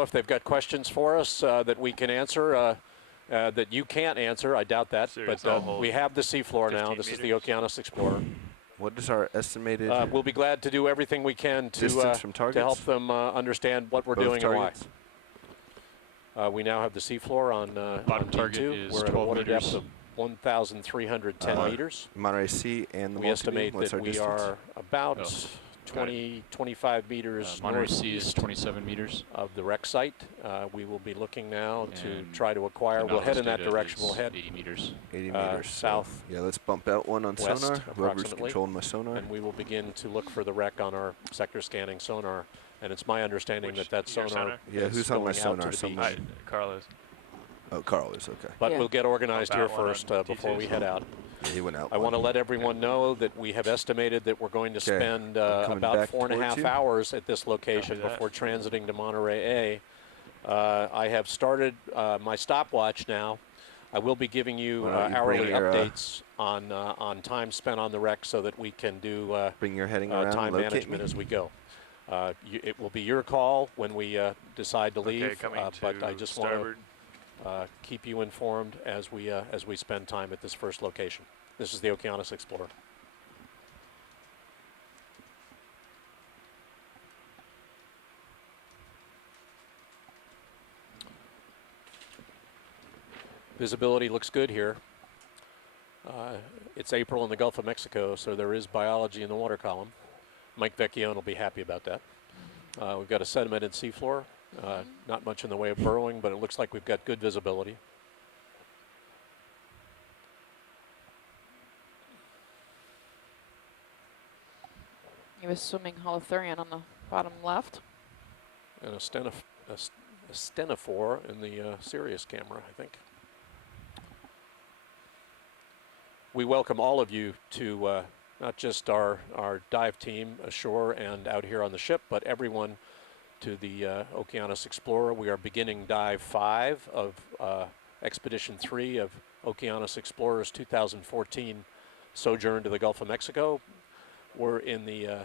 If they've got questions for us that we can answer, that you can't answer, I doubt that. Serious, but we have the seafloor now. This is the Okeanos Explorer. What is our estimated? We'll be glad to do everything we can to help them understand what we're doing targets? and why. We now have the seafloor on D2. We're at a 12 water meters. depth of 1,310 meters. Monterey Sea and the We estimate What's that our we distance? are about 25 meters Monterey Sea is northeast 27 meters. of the wreck site. We will be looking now to try to acquire. We'll head in that direction. We'll head 80 meters. 80 meters. south. Yeah, let's bump out one on west, sonar. Whoever's approximately. controlling my sonar. And we will begin to look for the wreck on our sector scanning sonar. And it's my understanding that sonar Yeah, is who's on my going out sonar? to the beach. Carlos. Oh, Carl is okay. But Yeah. we'll get organized About here one on first before we head out. Yeah, he went out. I want to let everyone know that we have estimated that we're going to Okay, spend I'm coming about back 4.5 towards you. hours at this location Copy that. before transiting to Monterey A. I have started my stopwatch now. I will be giving you Why don't you hourly bring your, updates on time spent on the wreck so that we can do Bring your heading around. time locate management me. as we go. It will be your call when we decide to leave, Okay, coming but I to just want starboard. to keep you informed as we spend time at this first location. This is the Okeanos Explorer. Visibility looks good here. It's April in the Gulf of Mexico, so there is biology in the water column. Mike Vecchione will be happy about that. We've got a sedimented seafloor. Not much in the way of burrowing, but it looks like we've got good visibility. You have a swimming holothurian on the bottom left. And a stenophore in the Sirius camera, I think. We welcome all of you to not just our dive team ashore and out here on the ship, but everyone to the Okeanos Explorer. We are beginning dive 5 of Expedition 3 of Okeanos Explorer's 2014 sojourn to the Gulf of Mexico. We're in the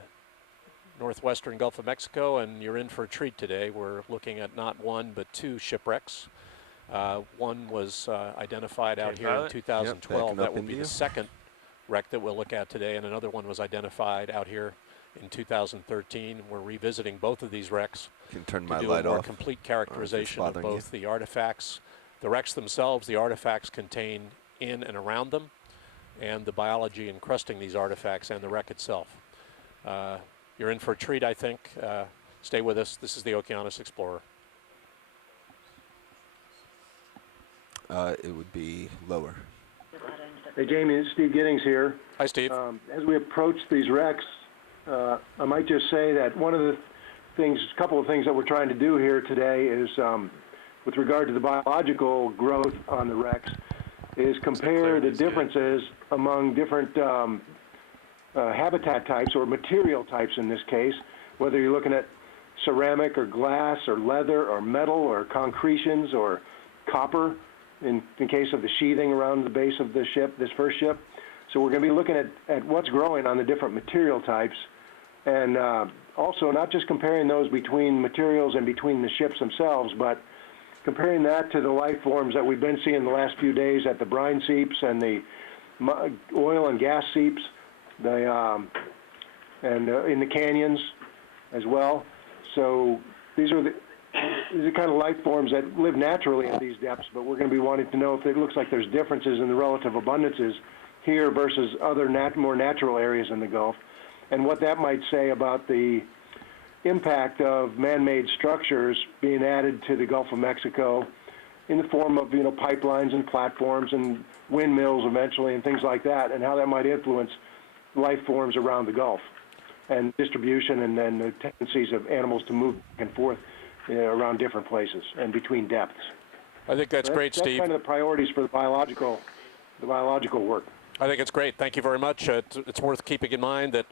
northwestern Gulf of Mexico, and you're in for a treat today. We're looking at not one, but 2 shipwrecks. One was identified out here in 2012. Yep, that will be the second wreck that we'll look at today, and another one was identified out here in 2013. We're revisiting both of these wrecks Can turn to my do light a more off. complete characterization of bothering you. both the artifacts, the wrecks themselves, the artifacts contained in and around them, and the biology encrusting these artifacts and the wreck itself. You're in for a treat, I think. Stay with us. This is the Okeanos Explorer. It would be lower. Hey, Jamie, this is Steve Giddings here. Hi, Steve. As we approach these wrecks, I might just say that one of the things, a couple of things that we're trying to do here today is, with regard to the biological growth on the wrecks, is compare the differences among different habitat types or material types in this case, whether you're looking at ceramic or glass or leather or metal or concretions or copper in case of the sheathing around the base of the ship, this first ship. So we're going to be looking at what's growing on the different material types, and also not just comparing those between materials and between the ships themselves, but comparing that to the life forms that we've been seeing the last few days at the brine seeps and the oil and gas seeps, and in the canyons as well. So these are the kind of life forms that live naturally at these depths, but we're going to be wanting to know if it looks like there's differences in the relative abundances here versus other more natural areas in the Gulf, and what that might say about the impact of man-made structures being added to the Gulf of Mexico in the form of, pipelines and platforms and windmills eventually and things like that, and how that might influence life forms around the Gulf and distribution, and then the tendencies of animals to move back and forth around different places and between depths. I think that's great, Steve. That's kind of the priorities for the biological work. I think it's great. Thank you very much. It's worth keeping in mind that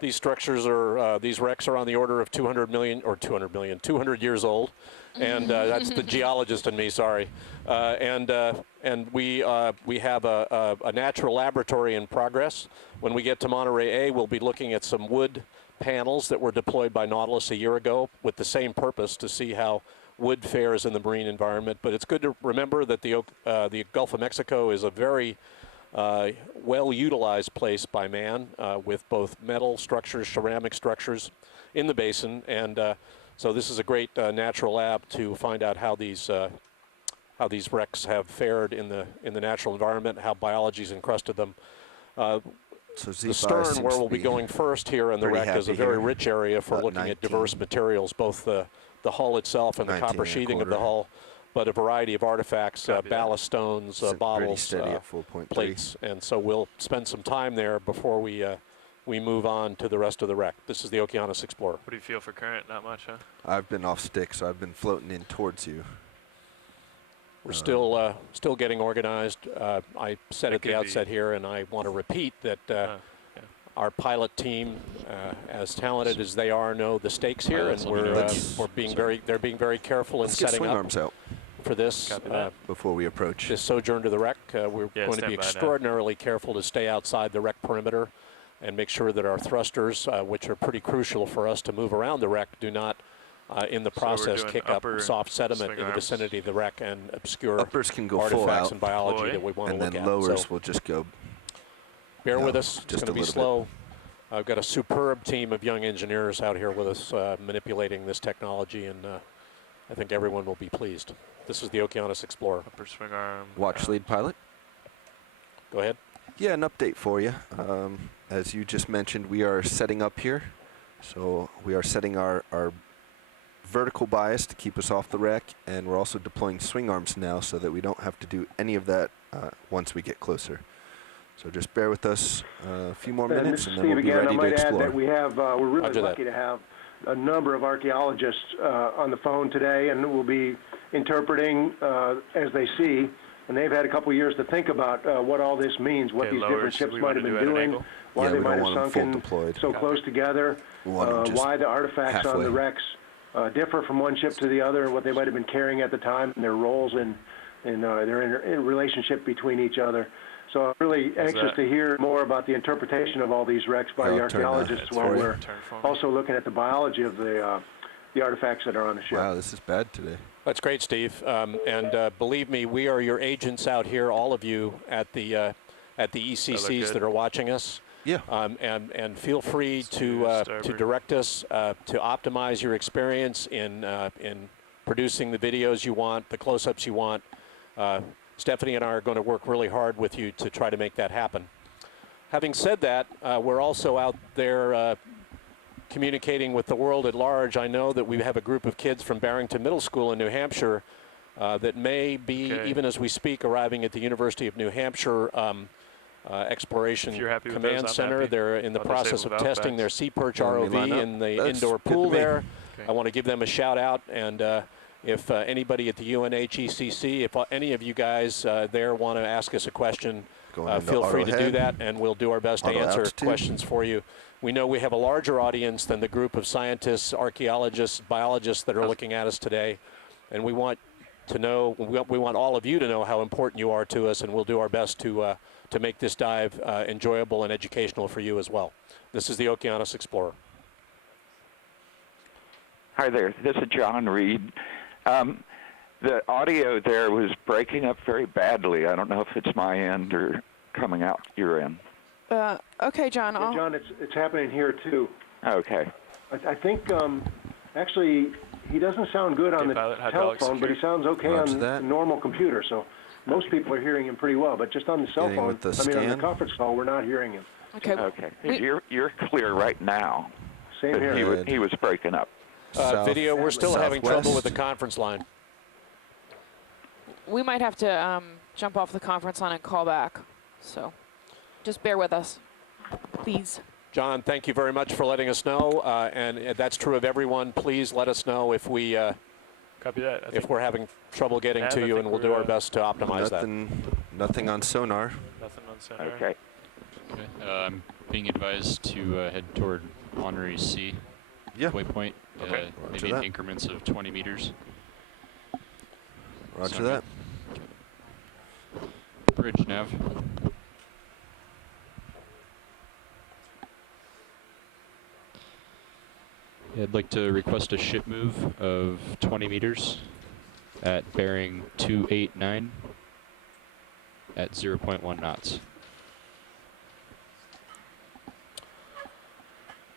these structures are, these wrecks are on the order of 200 years old. And that's the geologist in me, sorry. And we have a natural laboratory in progress. When we get to Monterey A, we'll be looking at some wood panels that were deployed by Nautilus a year ago with the same purpose, to see how wood fares in the marine environment. But it's good to remember that the Gulf of Mexico is a very well-utilized place by man with both metal structures, ceramic structures in the basin, and so this is a great natural lab to find out how these wrecks have fared in the natural environment, how biology's encrusted them. So the stern, where we'll be going first here in the wreck, is a very rich area for looking at diverse materials, both the hull itself and the copper sheathing of the hull, but a variety of artifacts, ballast stones, bottles, plates, and so we'll spend some time there before we move on to the rest of the wreck. This is the Okeanos Explorer. What do you feel for current? Not much, huh? I've been off stick, so I've been floating in towards you. We're still getting organized. I said at the outset here, and I want to repeat that our pilot team, as talented as they are, know the stakes here, and we're being they're being very careful in setting swing up arms out for this before we approach this sojourn to the wreck. We're going to be extraordinarily careful to stay outside the wreck perimeter and make sure that our thrusters, which are pretty crucial for us to move around the wreck, do not in the process kick up soft sediment in the vicinity of the wreck and obscure uppers can go artifacts and biology that we want to look and at. then lowers will just go. Bear with us. It's going to be slow. I've got a superb team of young engineers out here with us manipulating this technology, and I think everyone will be pleased. This is the Okeanos Explorer. Upper swing arm. Watch lead pilot. Go ahead. Yeah, an update for you. As you just mentioned, we are setting up here. So we are setting our vertical bias to keep us off the wreck, and we're also deploying swing arms now so that we don't have to do any of that once we get closer. So just bear with us a few more minutes, and then we'll be ready to explore. I might add that we have, we're really lucky to have a number of archaeologists on the phone today, and we'll be interpreting as they see. And they've had a couple years to think about what all this means, what these different ships might have been doing, why they might have sunk in so close together, why the artifacts on the wrecks differ from one ship to the other, and what they might have been carrying at the time, and their roles in their relationship between each other. So I'm really anxious to hear more about the interpretation of all these wrecks by the archaeologists while we're also looking at the biology of the artifacts that are on the ship. Wow, this is bad today. That's great, Steve. And believe me, we are your agents out here, all of you at the ECCs that are watching us. Yeah. And feel free to direct us to optimize your experience in producing the videos you want, the close-ups you want. Stephanie and I are going to work really hard with you to try to make that happen. Having said that, we're also out there communicating with the world at large. I know that we have a group of kids from Barrington Middle School in New Hampshire that may be, even as we speak, arriving at the University of New Hampshire Exploration Command Center. They're in the process of testing their sea perch ROV in the indoor pool there. I want to give them a shout out, and if anybody at the UNH ECC, if any of you guys there want to ask us a question, feel free to do that, and we'll do our best to answer questions for you. We know we have a larger audience than the group of scientists, archaeologists, biologists that are looking at us today, and we want to know, we want all of you to know how important you are to us, and we'll do our best to make this dive enjoyable and educational for you as well. This is the Okeanos Explorer. Hi there, this is John Reed. The audio there was breaking up very badly. I don't know if it's my end or coming out your end. Okay, John. Yeah, John, it's happening here too. Okay. I think actually he doesn't sound good on the telephone, but he sounds okay on the normal computer. So most people are hearing him pretty well, but just on the cell phone, on the conference call, we're not hearing him. Okay. Okay. You're clear right now. Same here. He was breaking up. Video, we're still having trouble with the conference line. We might have to jump off the conference line and call back. So just bear with us, please. John, thank you very much for letting us know, and that's true of everyone. Please let us know if we copy that. if we're having trouble getting to you, and we'll do our best to optimize that. Nothing on sonar. Nothing on sonar. Okay. I'm being advised to head toward Monterrey C. Waypoint. Maybe in increments of 20 meters. Roger that. Bridge nav. I'd like to request a ship move of 20 meters at bearing 289 at 0.1 knots.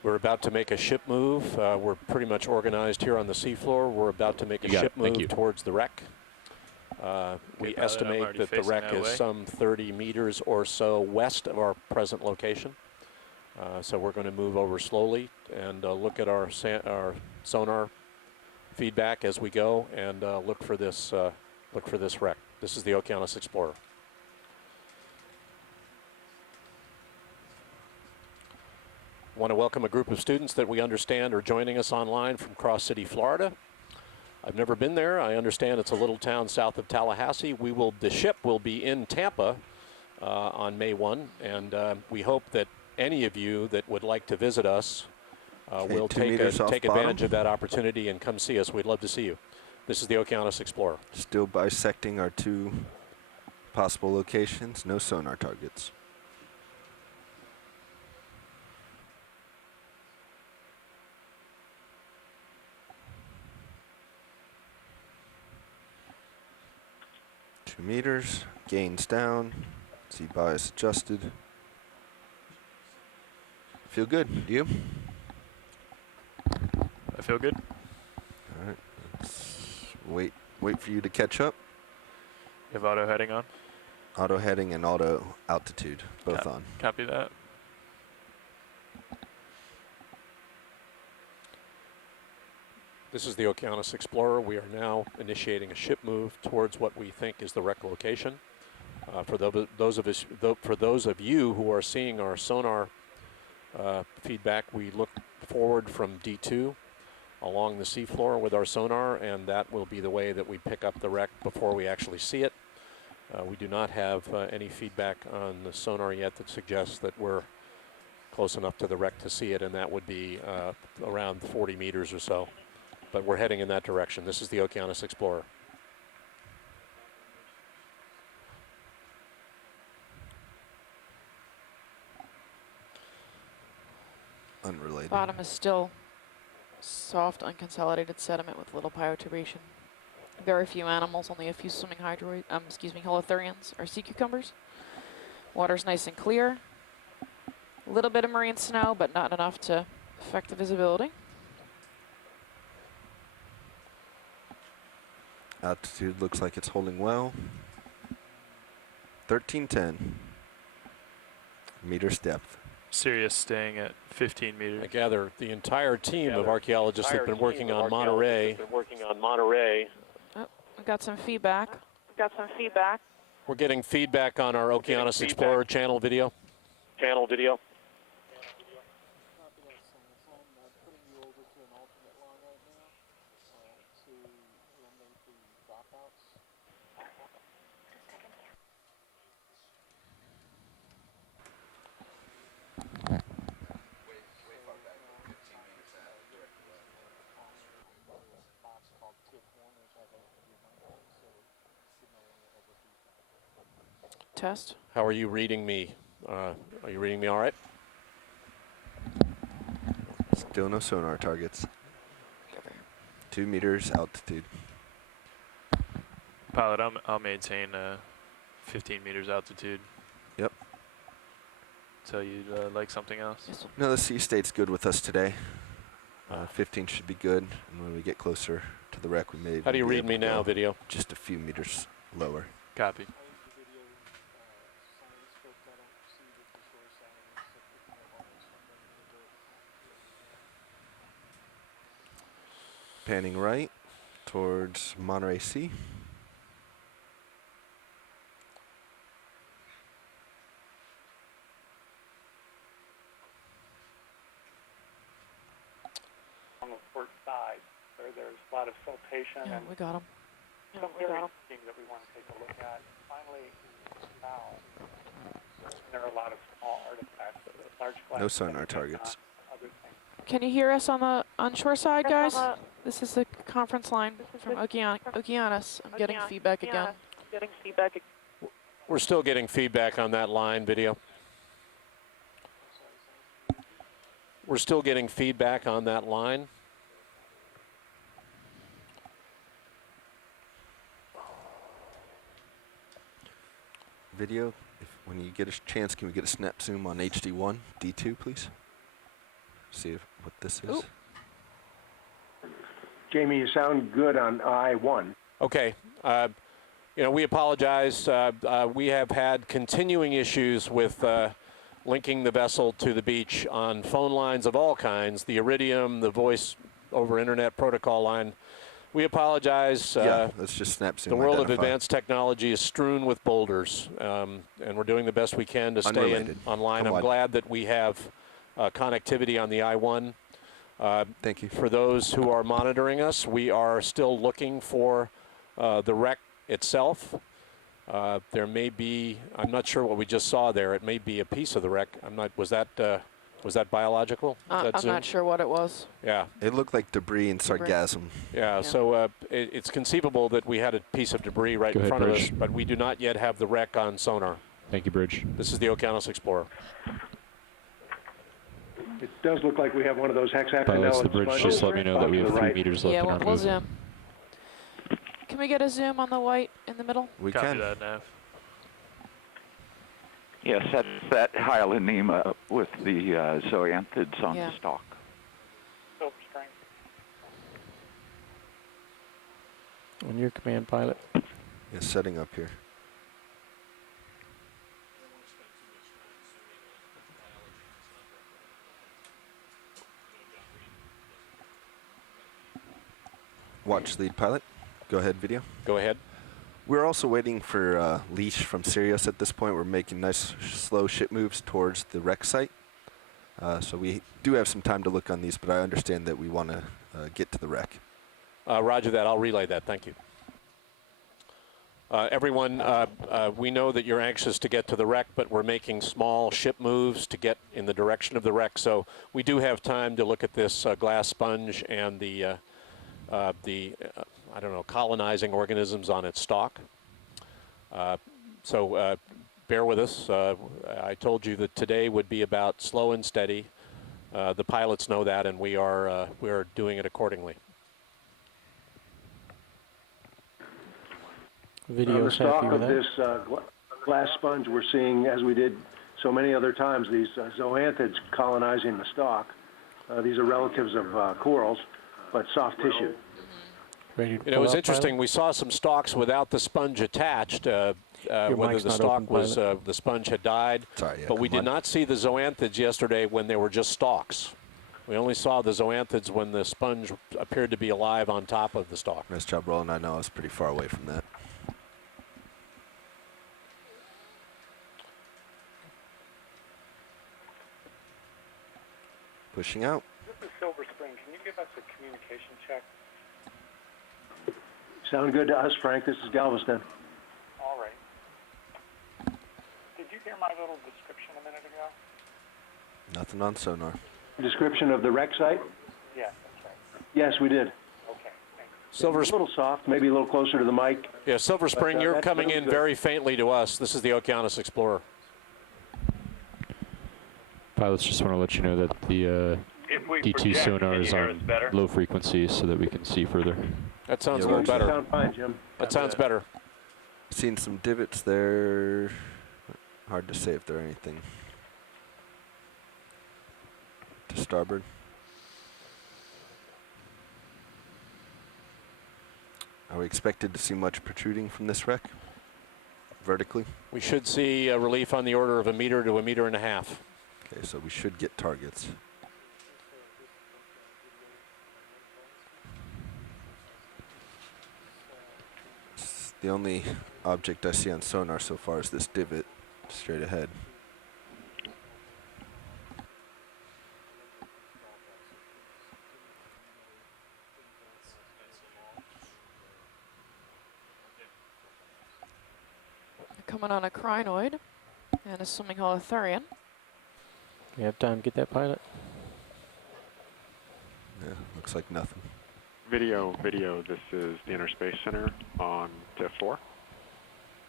We're about to make a ship move. We're pretty much organized here on the seafloor. We're about to make a ship move towards the wreck. We estimate that the wreck is some 30 meters or so west of our present location. So we're going to move over slowly and look at our sonar feedback as we go and look for this wreck. This is the Okeanos Explorer. I want to welcome a group of students that we understand are joining us online from Cross City, Florida. I've never been there. I understand it's a little town south of Tallahassee. The ship will be in Tampa on May 1, and we hope that any of you that would like to visit us will take advantage of that opportunity and come see us. We'd love to see you. This is the Okeanos Explorer. Still bisecting our 2 possible locations. No sonar targets. Meters, gains down, see bias adjusted. Feel good, do you? I feel good. All right, let's wait for you to catch up. You have auto heading on? Auto heading and auto altitude, both on. Copy that. This is the Okeanos Explorer. We are now initiating a ship move towards what we think is the wreck location. For those of you who are seeing our sonar feedback, we look forward from D2 along the seafloor with our sonar, and that will be the way that we pick up the wreck before we actually see it. We do not have any feedback on the sonar yet that suggests that we're close enough to the wreck to see it, and that would be around 40 meters or so. But we're heading in that direction. This is the Okeanos Explorer. Unrelated. Bottom is still soft, unconsolidated sediment with little pyoturbation. Very few animals, only a few swimming holothurians or sea cucumbers. Water's nice and clear. A little bit of marine snow, but not enough to affect the visibility. Altitude looks like it's holding well. 1310 meters depth. Sirius staying at 15 meters. I gather the entire team of archaeologists have been working on Monterrey. Oh, we got some feedback. We're getting feedback on our Okeanos Explorer channel video. Test. How are you reading me? Are you reading me all right? Still no sonar targets. 2 meters altitude. Pilot, I'll maintain 15 meters altitude. Yep. So you'd like something else? Yes. No, the sea state's good with us today. 15 should be good, and when we get closer to the wreck, we may. How do you read me now, video? Just a few meters lower. Copy. Panning right towards Monterrey Sea. On the port side, where there's a lot of siltation Yeah, and we got him. some very things that we want to take a look at. Finally, now, there are a lot of small artifacts, large glass. No sonar targets. Other things. Can you hear us on the onshore side, guys? This is the conference line from Okeanos. I'm getting feedback again. We're still getting feedback on that line, video. We're still getting feedback on that line. video, when you get a chance, can we get a snap zoom on HD1, D2, please? See what this is. Ooh. Jamie, you sound good on I-1. Okay. You know, we apologize. We have had continuing issues with linking the vessel to the beach on phone lines of all kinds, the Iridium, the voice over internet protocol line. We apologize. Yeah, let's just snap zoom. The world of identify. advanced technology is strewn with boulders, and we're doing the best we can to stay online. I'm glad that we have connectivity on the I-1. Thank you. For those who are monitoring us, we are still looking for the wreck itself. There may be, I'm not sure what we just saw there. It may be a piece of the wreck. I'm not, was that biological? I'm not sure what it was. Yeah. It looked like debris and sargassum. Yeah, so it's conceivable that we had a piece of debris right in front of us, but we do not yet have the wreck on sonar. Thank you, Bridge. This is the Okeanos Explorer. It does look like we have one of those hexagonal. Pilots, the bridge just let me know that we have 3 meters left in our we'll zoom. Can we get a zoom on the white in the middle? We Copy can. that, Nav. Yes, that's that Hyalonema with the zoanthids on the stalk. Silver string. On your command, pilot. Yeah, setting up here. Watch lead pilot. Go ahead, video. Go ahead. We're also waiting for leash from Sirius at this point. We're making nice slow ship moves towards the wreck site. So we do have some time to look on these, but I understand that we want to get to the wreck. Roger that. I'll relay that. Thank you. Everyone, we know that you're anxious to get to the wreck, but we're making small ship moves to get in the direction of the wreck. So we do have time to look at this glass sponge and the I don't know, colonizing organisms on its stalk. So bear with us. I told you that today would be about slow and steady. The pilots know that, and we are doing it accordingly. Video's on the happy stalk with of that. this glass sponge, we're seeing, as we did so many other times, these zoanthids colonizing the stalk. These are relatives of corals, but soft tissue. Ready to It was pull out, interesting. pilot? We saw some stalks without the sponge attached. Whether mic's the not stalk open, was pilot. the sponge had died, Sorry, yeah, but we come did on. not see the zoanthids yesterday when they were just stalks. We only saw the zoanthids when the sponge appeared to be alive on top of the stalk. Nice job, Roland. I know I was pretty far away from that. Pushing out. This is Silver Spring. Can you give us a communication check? Sound good to us, Frank. This is Galveston. All right. Did you hear my little description a minute ago? Nothing on sonar. Description of the wreck site? Yes, that's right. Yes, we did. Okay, thanks. Silver, A little soft, maybe a little closer to the mic. yeah, Silver Spring, you're that's coming really in good. very faintly to us. This is the Okeanos Explorer. Pilots, just want to let you know that the D2 sonar is on low frequency so that we can see further. That sounds Yeah, a little works. better. Sound fine, Jim. That sounds better. Seen some divots there. Hard to say if there are anything to starboard. Are we expected to see much protruding from this wreck? Vertically? We should see a relief on the order of 1 meter to 1.5 meters. Okay, so we should get targets. The only object I see on sonar so far is this divot straight ahead. Coming on a crinoid and a swimming holothurian. We have time to get that, pilot. Yeah, looks like nothing. Video, this is the Inner Space Center on TIF 4.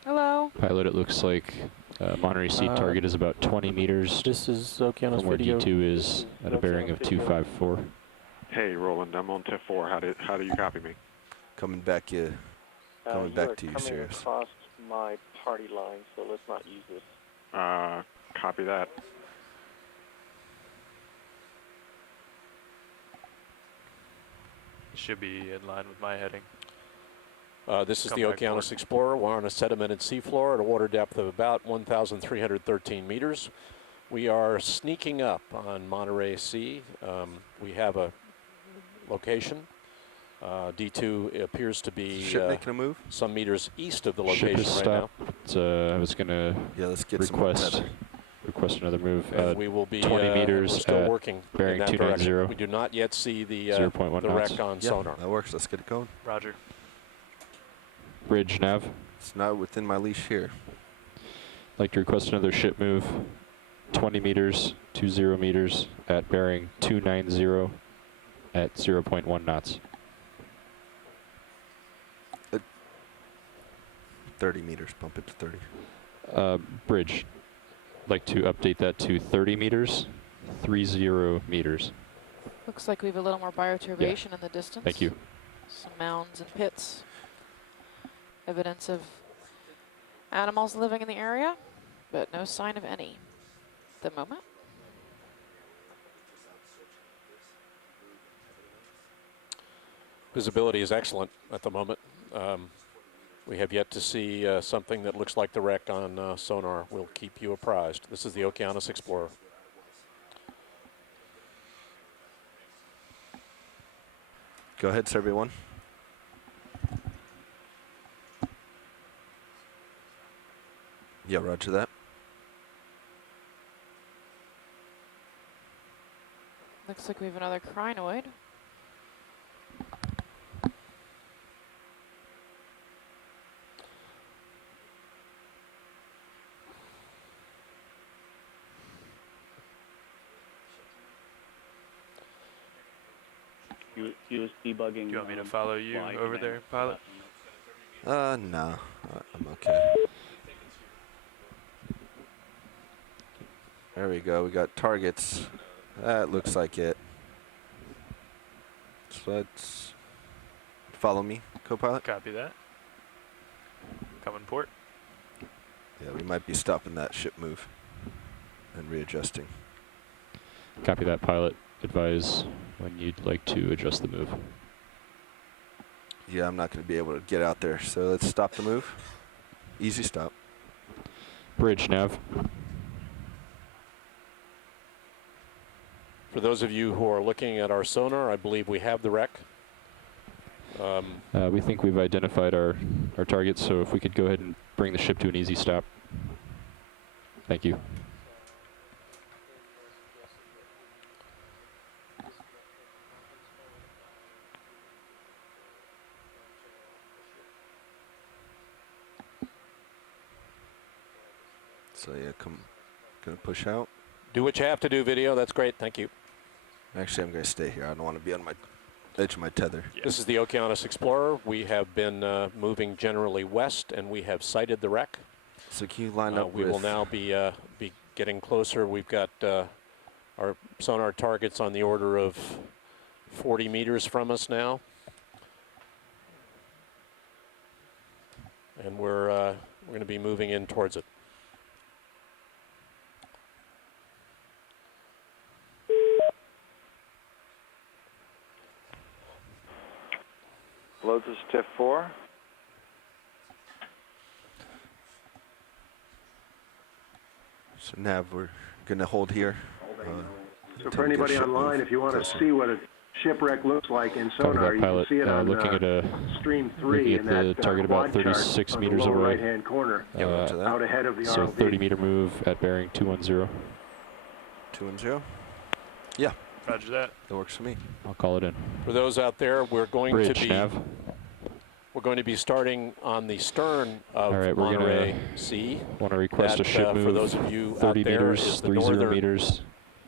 Hello. Pilot, it looks like Monterrey Sea target is about 20 meters This is Okeanos from where video. D2 is at a bearing of 254. Hey, Roland, I'm on TIF 4. How do you copy me? Coming back Coming back to you, Sirius. Across my party line, so let's not use this. Copy that. Should be in line with my heading. This is the Okeanos Explorer. We're on a sedimented seafloor at a water depth of about 1,313 meters. We are sneaking up on Monterrey Sea. We have a location. D2 appears to be ship making a move? Some meters east of the location ship is right stopped. I was going to let's get request another move. we will be 20 meters we're still at working bearing in that 290. direction. We do not yet see the 0.1 the knots. wreck on Yeah, sonar. that works. Let's get it going. Roger. Bridge nav. It's not within my leash here. Like to request another ship move. 20 meters, 20 meters at bearing 290 at 0.1 knots. 30 meters, bump it to 30. Bridge. Like to update that to 30 meters, 30 meters. Looks like we have a little more bioturbation in the distance. Thank you. Some mounds and pits. Evidence of animals living in the area, but no sign of any at the moment. Visibility is excellent at the moment. We have yet to see something that looks like the wreck on sonar. We'll keep you apprised. This is the Okeanos Explorer. Go ahead, Survey 1. Yeah, roger that. Looks like we have another crinoid. He was debugging. Do you want me to follow you over there, pilot? No, I'm okay. There we go. We got targets. That looks like it. So let's follow me, co-pilot. Copy that. Coming port. Yeah, we might be stopping that ship move and readjusting. Copy that, pilot. Advise when you'd like to adjust the move. Yeah, I'm not going to be able to get out there, so let's stop the move. Easy stop. Bridge nav. For those of you who are looking at our sonar, I believe we have the wreck. We think we've identified our targets, so if we could go ahead and bring the ship to an easy stop. Thank you. So yeah, gonna push out. Do what you have to do, video. That's great. Thank you. Actually, I'm gonna stay here. I don't want to be on my edge of my tether. Yeah. This is the Okeanos Explorer. We have been moving generally west, and we have sighted the wreck. So can you line up we will now be getting closer. We've got our sonar targets on the order of 40 meters from us now. And we're going to be moving in towards it. Hello, this is TIF 4. So Nav, we're gonna hold here. So for anybody online, if you want to see what a shipwreck looks like in sonar, you can see it on stream 3 in that target about 36 meters on the lower away. right-hand corner, out ahead of the so ROV. 30 meter move at bearing 210. 210. Yeah. Roger that. That works for me. I'll call it in. For those out there, we're going Bridge, to be nav. We're going to be starting on the stern of All right, we're Monterrey Sea. Want to request a ship move. For those of you 30 out there, meters, is the 30 northern meters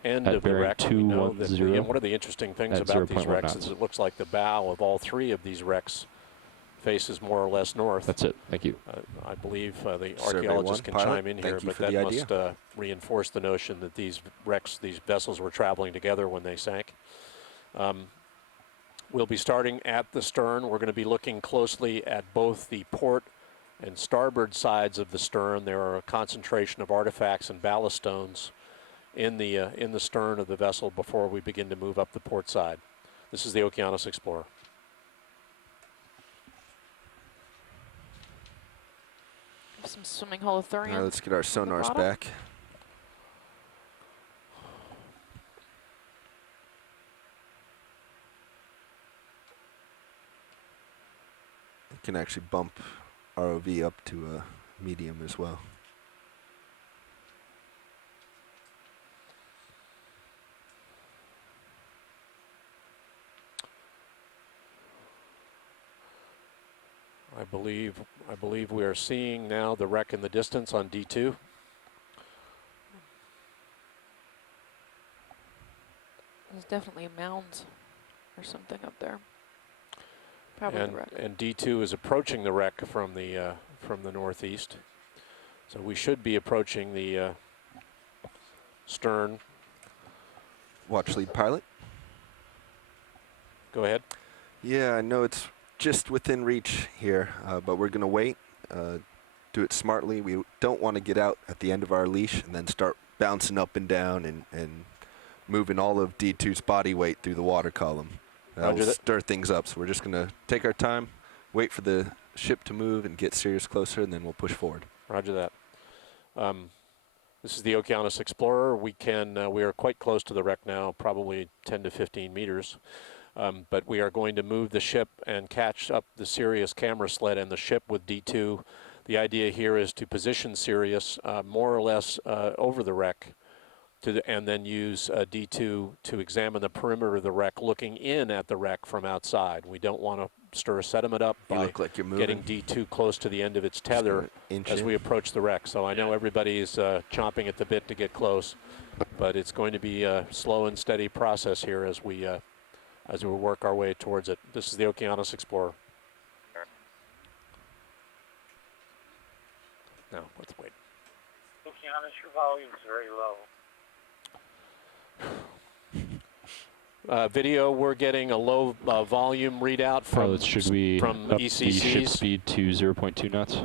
end at of the bearing wreck. We know that 210 one of the interesting things at about these 0.1 wrecks knots. is it looks like the bow of all three of these wrecks faces more or less north. That's it. Thank you. I believe the Survey archaeologists 1, can pilot, chime in here, thank you but for that the must reinforce the notion that these wrecks, these vessels were traveling together when they sank. We'll be starting at the stern. We're going to be looking closely at both the port and starboard sides of the stern. There are a concentration of artifacts and ballast stones in the stern of the vessel before we begin to move up the port side. This is the Okeanos Explorer. Some swimming holothurians. All right, let's get our on the sonars bottom. back. We can actually bump ROV up to a medium as well. I believe we are seeing now the wreck in the distance on D2. There's definitely mounds or something up there. Probably the wreck. And D2 is approaching the wreck from the northeast. So we should be approaching the stern. Watch lead pilot. Go ahead. Yeah, I know it's just within reach here, but we're going to wait, do it smartly. We don't want to get out at the end of our leash and then start bouncing up and down and moving all of D2's body weight through the water column. That will stir things up, so we're just going to take our time, wait for the ship to move and get Sirius closer, and then we'll push forward. Roger that. This is the Okeanos Explorer. We are quite close to the wreck now, probably 10 to 15 meters. But we are going to move the ship and catch up the Sirius camera sled and the ship with D2. The idea here is to position Sirius more or less over the wreck, and then use D2 to examine the perimeter of the wreck, looking in at the wreck from outside. We don't want to stir sediment up by getting D2 close to the end of its tether as we approach the wreck. So I know everybody is chomping at the bit to get close, but it's going to be a slow and steady process here as we work our way towards it. This is the Okeanos Explorer. Now, let's wait. Okeanos, your volume's very low. Video, we're getting a low volume readout from, should we from up ECCs. the ship speed to 0.2 knots?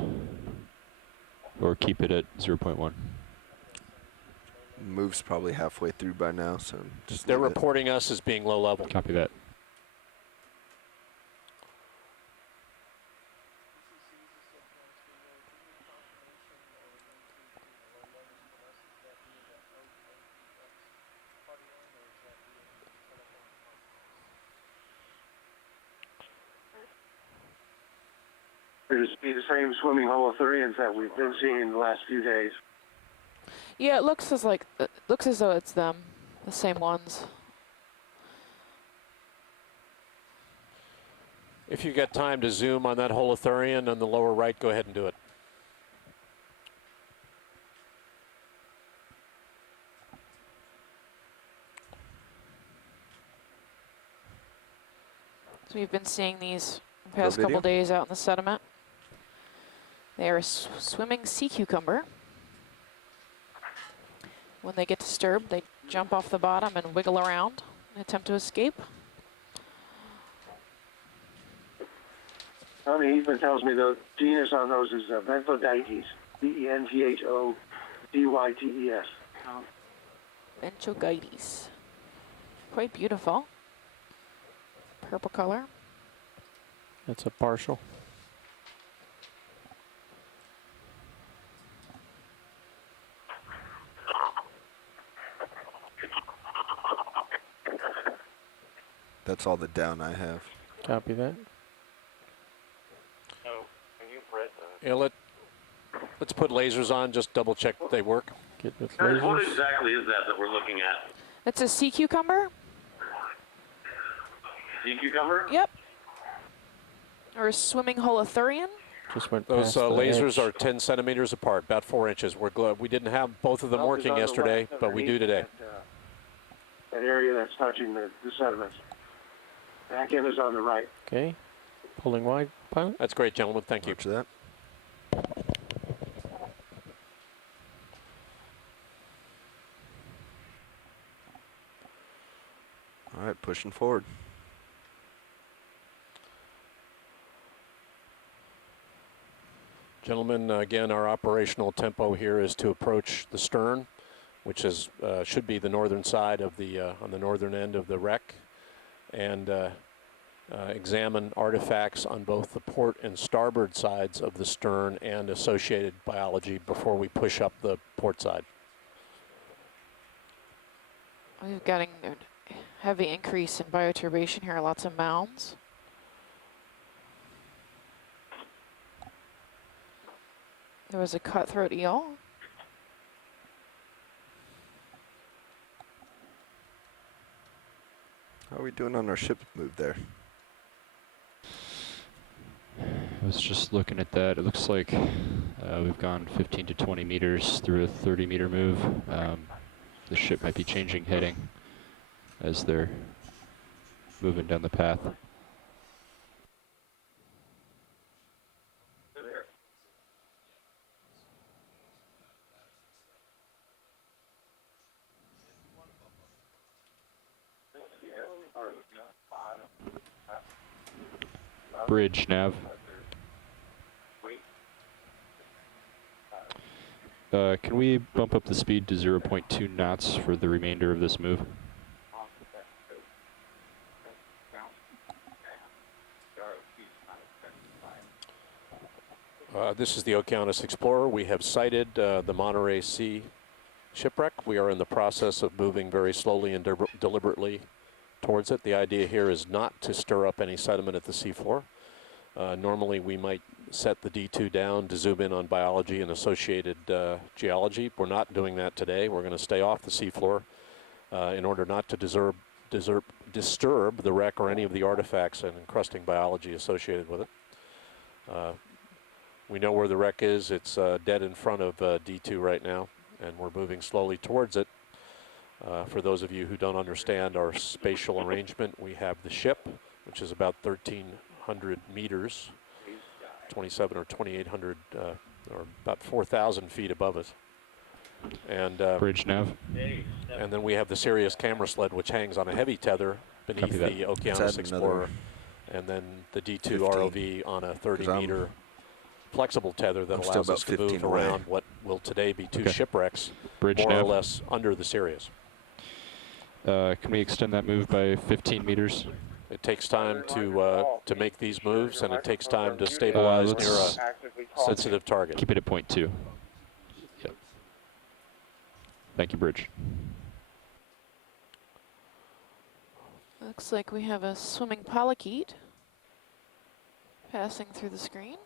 Or keep it at 0.1? Move's probably halfway through by now, so just They're reporting us as being low level. Copy that. There's be the same swimming holothurians that we've been seeing in the last few days. Yeah, it looks as though it's them, the same ones. If you've got time to zoom on that holothurian on the lower right, go ahead and do it. So we've been seeing these the past couple days out in the sediment. They are a swimming sea cucumber. When they get disturbed, they jump off the bottom and wiggle around and attempt to escape. Tommy Heathman tells me the genus on those is Benthodytes, Benthodytes. Benthodytes. Quite beautiful. Purple color. That's a partial. That's all the down I have. Copy that. Yeah, let's put lasers on, just double check they work. Get with What lasers. exactly is that we're looking at? That's a sea cucumber. Sea cucumber? Yep. Or a swimming holothurian. Just went Those past the lasers edge. are 10 centimeters apart, about 4 inches. We're glad we didn't have both of them working yesterday, but we do today. That area that's touching the sediments. Back end is on the right. Okay. Pulling wide, pilot. That's great, gentlemen. Thank you. Watch that. All right, pushing forward. Gentlemen, again, our operational tempo here is to approach the stern, which is should be the northern side of the on the northern end of the wreck, and examine artifacts on both the port and starboard sides of the stern and associated biology before we push up the port side. We're getting a heavy increase in bioturbation here, lots of mounds. There was a cutthroat eel. How are we doing on our ship move there? I was just looking at that. It looks like we've gone 15 to 20 meters through a 30-meter move. The ship might be changing heading as they're moving down the path. Bridge, nav. Can we bump up the speed to 0.2 knots for the remainder of this move? This is the Okeanos Explorer. We have sighted the Monterrey Sea shipwreck. We are in the process of moving very slowly and deliberately towards it. The idea here is not to stir up any sediment at the seafloor. Normally we might set the D2 down to zoom in on biology and associated geology. We're not doing that today. We're going to stay off the seafloor in order not to disturb the wreck or any of the artifacts and encrusting biology associated with it. We know where the wreck is. It's dead in front of D2 right now, and we're moving slowly towards it. For those of you who don't understand our spatial arrangement, we have the ship, which is about 1,300 meters, 27 or 2,800, or about 4,000 feet above us. And bridge nav. And then we have the Sirius camera sled, which hangs on a heavy tether beneath the Okeanos Explorer, and then the D2 ROV on a 30-meter flexible tether that allows us to move around what will today be two shipwrecks, bridge more nav. or less under the Sirius. Can we extend that move by 15 meters? It takes time to make these moves, and it takes time to stabilize near a sensitive target. Keep it at 0.2. Yep. Thank you, bridge. Looks like we have a swimming parakeet passing through the screen.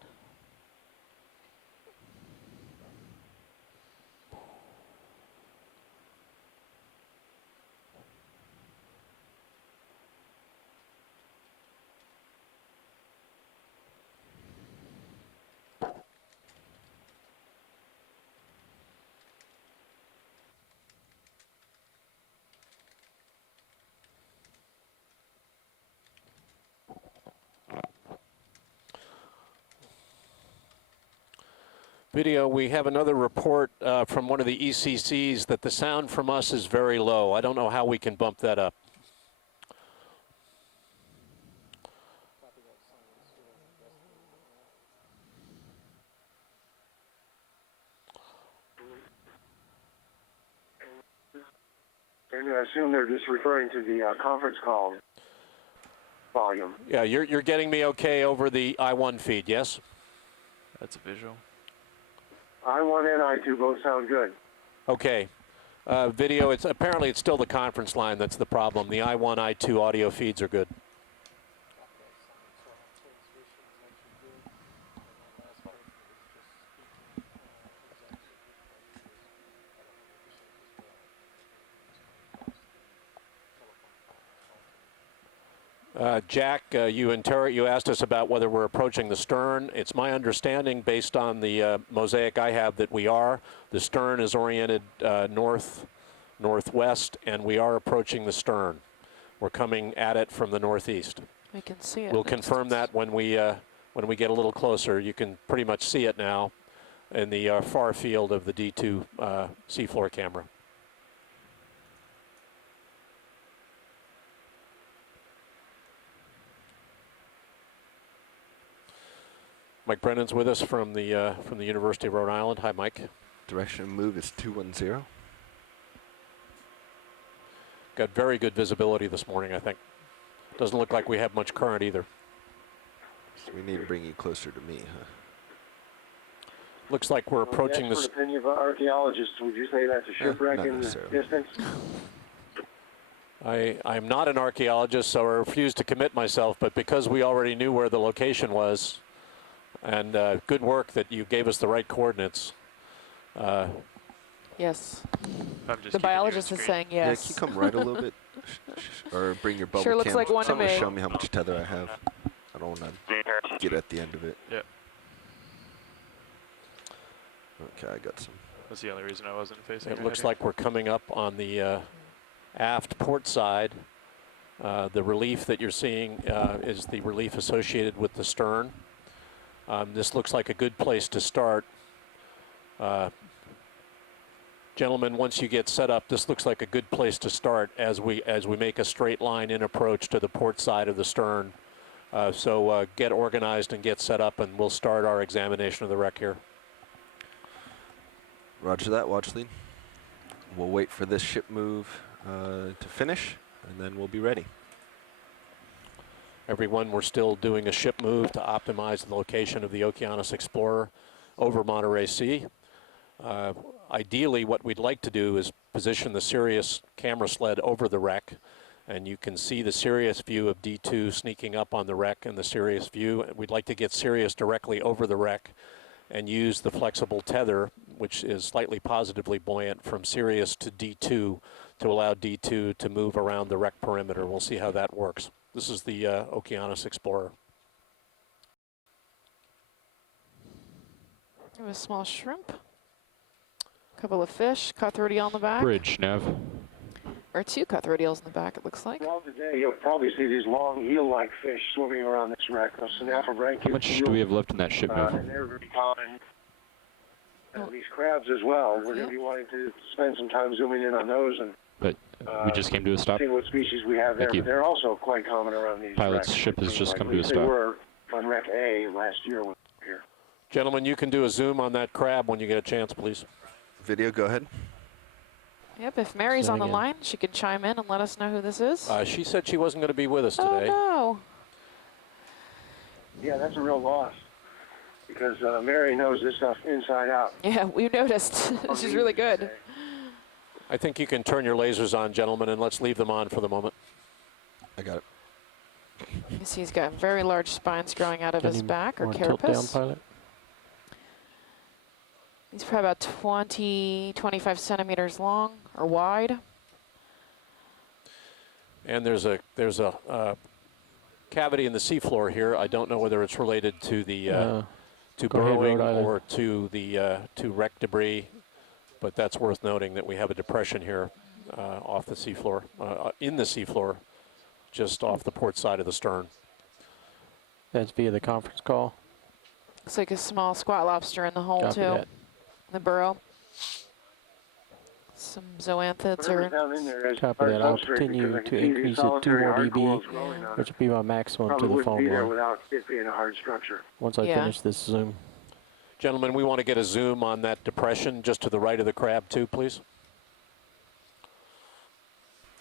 Video, we have another report from one of the ECCs that the sound from us is very low. I don't know how we can bump that up. And I assume they're just referring to the conference call volume. Yeah, you're getting me okay over the I1 feed, yes? That's a visual. I1 and I2 both sound good. Okay. Video, apparently it's still the conference line that's the problem. The I1, I2 audio feeds are good. Jack, you asked us about whether we're approaching the stern. It's my understanding, based on the mosaic I have, that we are. The stern is oriented northwest, and we are approaching the stern. We're coming at it from the northeast. We can see it. We'll confirm that when we get a little closer. You can pretty much see it now in the far field of the D2 seafloor camera. Mike Brennan's with us from the University of Rhode Island. Hi, Mike. Direction of move is 210. Got very good visibility this morning, I think. Doesn't look like we have much current either. So we need to bring you closer to me, huh? Looks like we're approaching this. Opinion of archaeologists, would you say that's a shipwreck not in the necessarily. distance? I'm not an archaeologist, so I refuse to commit myself, but because we already knew where the location was, and good work that you gave us the right coordinates. Yes. I'm just The biologist is saying Yeah, yes. can you come right a little bit? Or bring your bubble Sure looks cam. like one to Someone me. show me how much tether I have. I don't want to get at the end of it. Yep. Okay, I got some. That's the only reason I wasn't facing. It looks like we're coming up on the aft port side. The relief that you're seeing is the relief associated with the stern. This looks like a good place to start. Gentlemen, once you get set up, this looks like a good place to start as we make a straight line in approach to the port side of the stern. So get organized and get set up, and we'll start our examination of the wreck here. Roger that, watch lead. We'll wait for this ship move to finish, and then we'll be ready. Everyone, we're still doing a ship move to optimize the location of the Okeanos Explorer over Monterey Sea. Ideally, what we'd like to do is position the Sirius camera sled over the wreck, and you can see the Sirius view of D2 sneaking up on the wreck and the Sirius view. We'd like to get Sirius directly over the wreck and use the flexible tether, which is slightly positively buoyant, from Sirius to D2 to allow D2 to move around the wreck perimeter. We'll see how that works. This is the Okeanos Explorer. We have a small shrimp. A couple of fish, cutthroat eel on the back. Bridge, Nav. Or two cutthroat eels in the back, it looks like. Well, today you'll probably see these long eel-like fish swimming around this wreck. Those How much do we have left in that ship move? And they're very common. These crabs as well. We're going to be wanting to spend some time zooming in on those and But we just came to a stop. seeing what species we have there. Thank you. But they're also quite common around these Pilot's wrecks. ship has just come to a They stop. were on wreck A last year when we were here. Gentlemen, you can do a zoom on that crab when you get a chance, please. Video, go ahead. Yep, if Mary's Say on the again. line, she can chime in and let us know who this is. She said she wasn't going to be with us Oh, today. no. Yeah, that's a real loss because Mary knows this stuff inside out. Yeah, we noticed. She's really good. I think you can turn your lasers on, gentlemen, and let's leave them on for the moment. I got it. You can see he's got very large spines growing out of Can his you back, or more tilt down, carapace. pilot? He's probably about 20, 25 centimeters long or wide. And there's a cavity in the seafloor here. I don't know whether it's related to the to go ahead, burrowing Rhode Island. or to the to wreck debris, but that's worth noting that we have a depression here off the seafloor, in the seafloor, just off the port side of the stern. That's via the conference call. Looks like a small squat lobster in the hole, Copy too. that. The burrow. Some zoanthids Whatever's or down in there is Copy hard that. I'll substrate continue because I can to see these increase it 2 solitary more hard dB, corals growing on it. which will be my maximum Probably to the wouldn't foam be there line without it being a hard structure. once I Yeah. finish this zoom. Gentlemen, we want to get a zoom on that depression just to the right of the crab, too, please.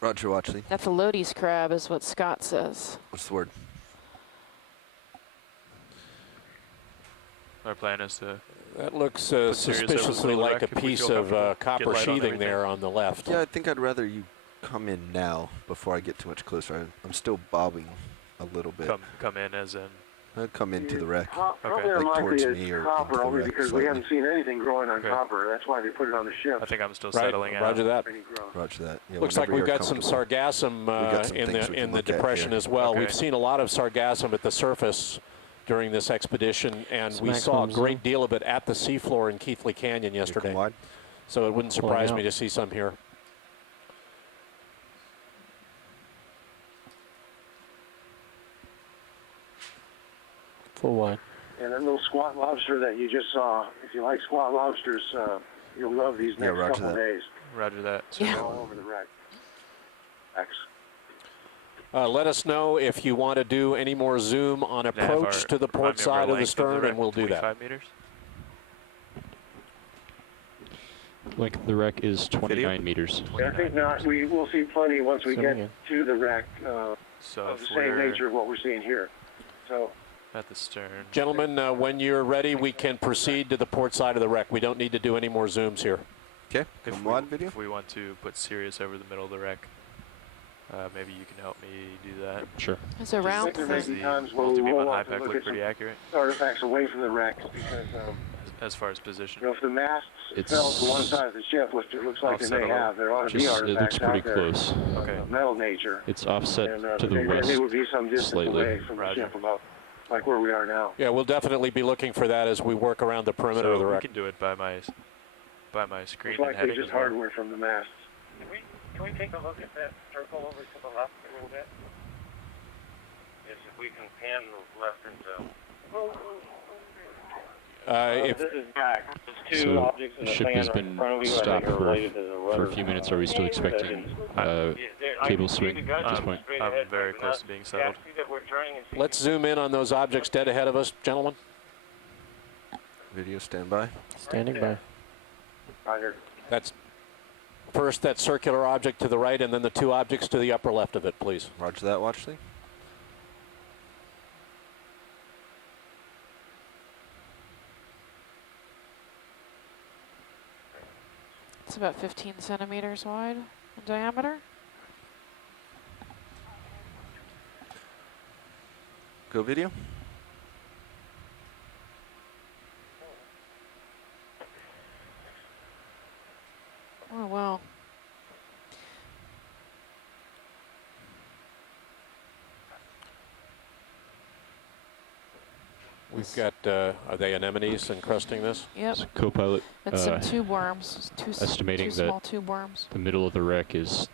Roger, watch lead. that's a Lodi's crab, is what Scott says. What's the word? Our plan is to. That looks Put Sirius over the suspiciously little like wreck a if we piece feel of comfortable. Get copper light on sheathing everything. there on the left. Yeah, I think I'd rather you come in now before I get too much closer. I'm still bobbing a little bit. Come in as in. I'd come into the wreck. Probably Okay. Like towards unlikely me it's or copper, into the only wreck because we slightly. haven't seen anything growing on Okay. copper. That's why they put it on the ship. I think I'm still Right, settling out. roger that. Any growth. Roger that. Yeah, Looks like whenever we've you're got some comfortable. sargassum got some in things we can the look at depression here. as well. Okay. We've seen a lot of sargassum at the surface during this expedition, and It's we saw a maximum great zoom. deal of it at the seafloor in Keithley Canyon You come yesterday. wide. So it wouldn't Pulling surprise me out. to see some here. Full wide. And that little squat lobster that you just saw, if you like squat lobsters, you'll love these Yeah, next roger couple of that. days. Roger that. Yeah. All over the wreck. X. Let us know if you want to do any more zoom on Can I have approach our- to the remind port me of our side of the length stern, wreck, and we'll do that. 25 meters? Length of the wreck is 29 Video? meters. I think not. We will see plenty once we Zooming get in. to the wreck So of the if same we're nature of what we're seeing here. So at the stern. Gentlemen, when you're ready, we can proceed to the port side of the wreck. We don't need to do any more zooms here. Okay, If come we, on video. if we want to put Sirius over the middle of the wreck, maybe you can help me do that. Sure. It's a round there thing. may be times where we Multi-beam will on high want to pack look look at pretty some accurate artifacts away from the wrecks because, as far as position. you know, if the masts fell to one side of the ship, which it looks like they Offset may a little. have, there ought to be Just, it looks artifacts pretty out there close. Okay. of metal nature. It's offset And to the and west they would be some distance slightly. away from the Roger. ship, about like where we are now. Yeah, we'll definitely be looking for that as we work around the perimeter of So the we wreck. can do it by my screen It's and likely heading just as well. hardware from the masts. Can we take a look at that circle over to the left a little bit? Yes, if we can pan the left into. If This is Jack. There's two So objects in the the ship fan has right been in front of you. I think stopped are for related to the a rudder. few minutes. Are we still expecting cable swing at this point? I'm very close to being settled. Yeah, see that we're turning and see let's zoom in on those objects dead ahead of us, gentlemen. Video standby. Standing by. Roger. That's first that circular object to the right, and then the two objects to the upper left of it, please. Roger that, Watchley. It's about 15 centimeters wide in diameter. Go video. Oh, wow. We've got, are they anemones encrusting this? Yep. So co-pilot And some tube worms. estimating two that small tube worms. the middle of the wreck is,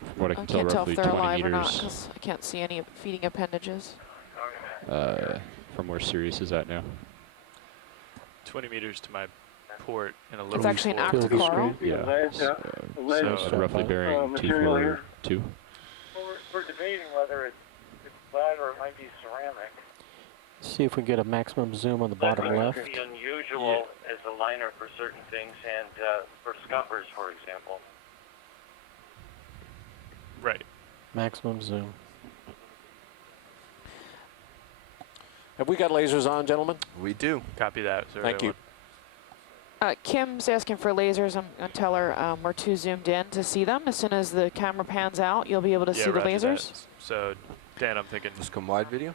from what I I can tell, can't tell roughly if they're 20 alive or not meters because I can't see any feeding appendages. from where Sirius is at now. 20 meters to my port and a little It's actually an before- active Field coral. screen. Yeah. Lead, lead, So roughly bearing material here. T42. Well, we're debating whether it's lead or it might be ceramic. See if we get a maximum zoom on the bottom Lead left. could be unusual as a liner for certain things and for scuppers, for example. Right. Maximum zoom. Have we got lasers on, gentlemen? We do. Copy that. Sir. Thank you. Kim's asking for lasers. I'm going to tell her we're too zoomed in to see them. As soon as the camera pans out, you'll be able to Yeah, see the roger lasers. that. So, Dan, I'm thinking Let's come wide video.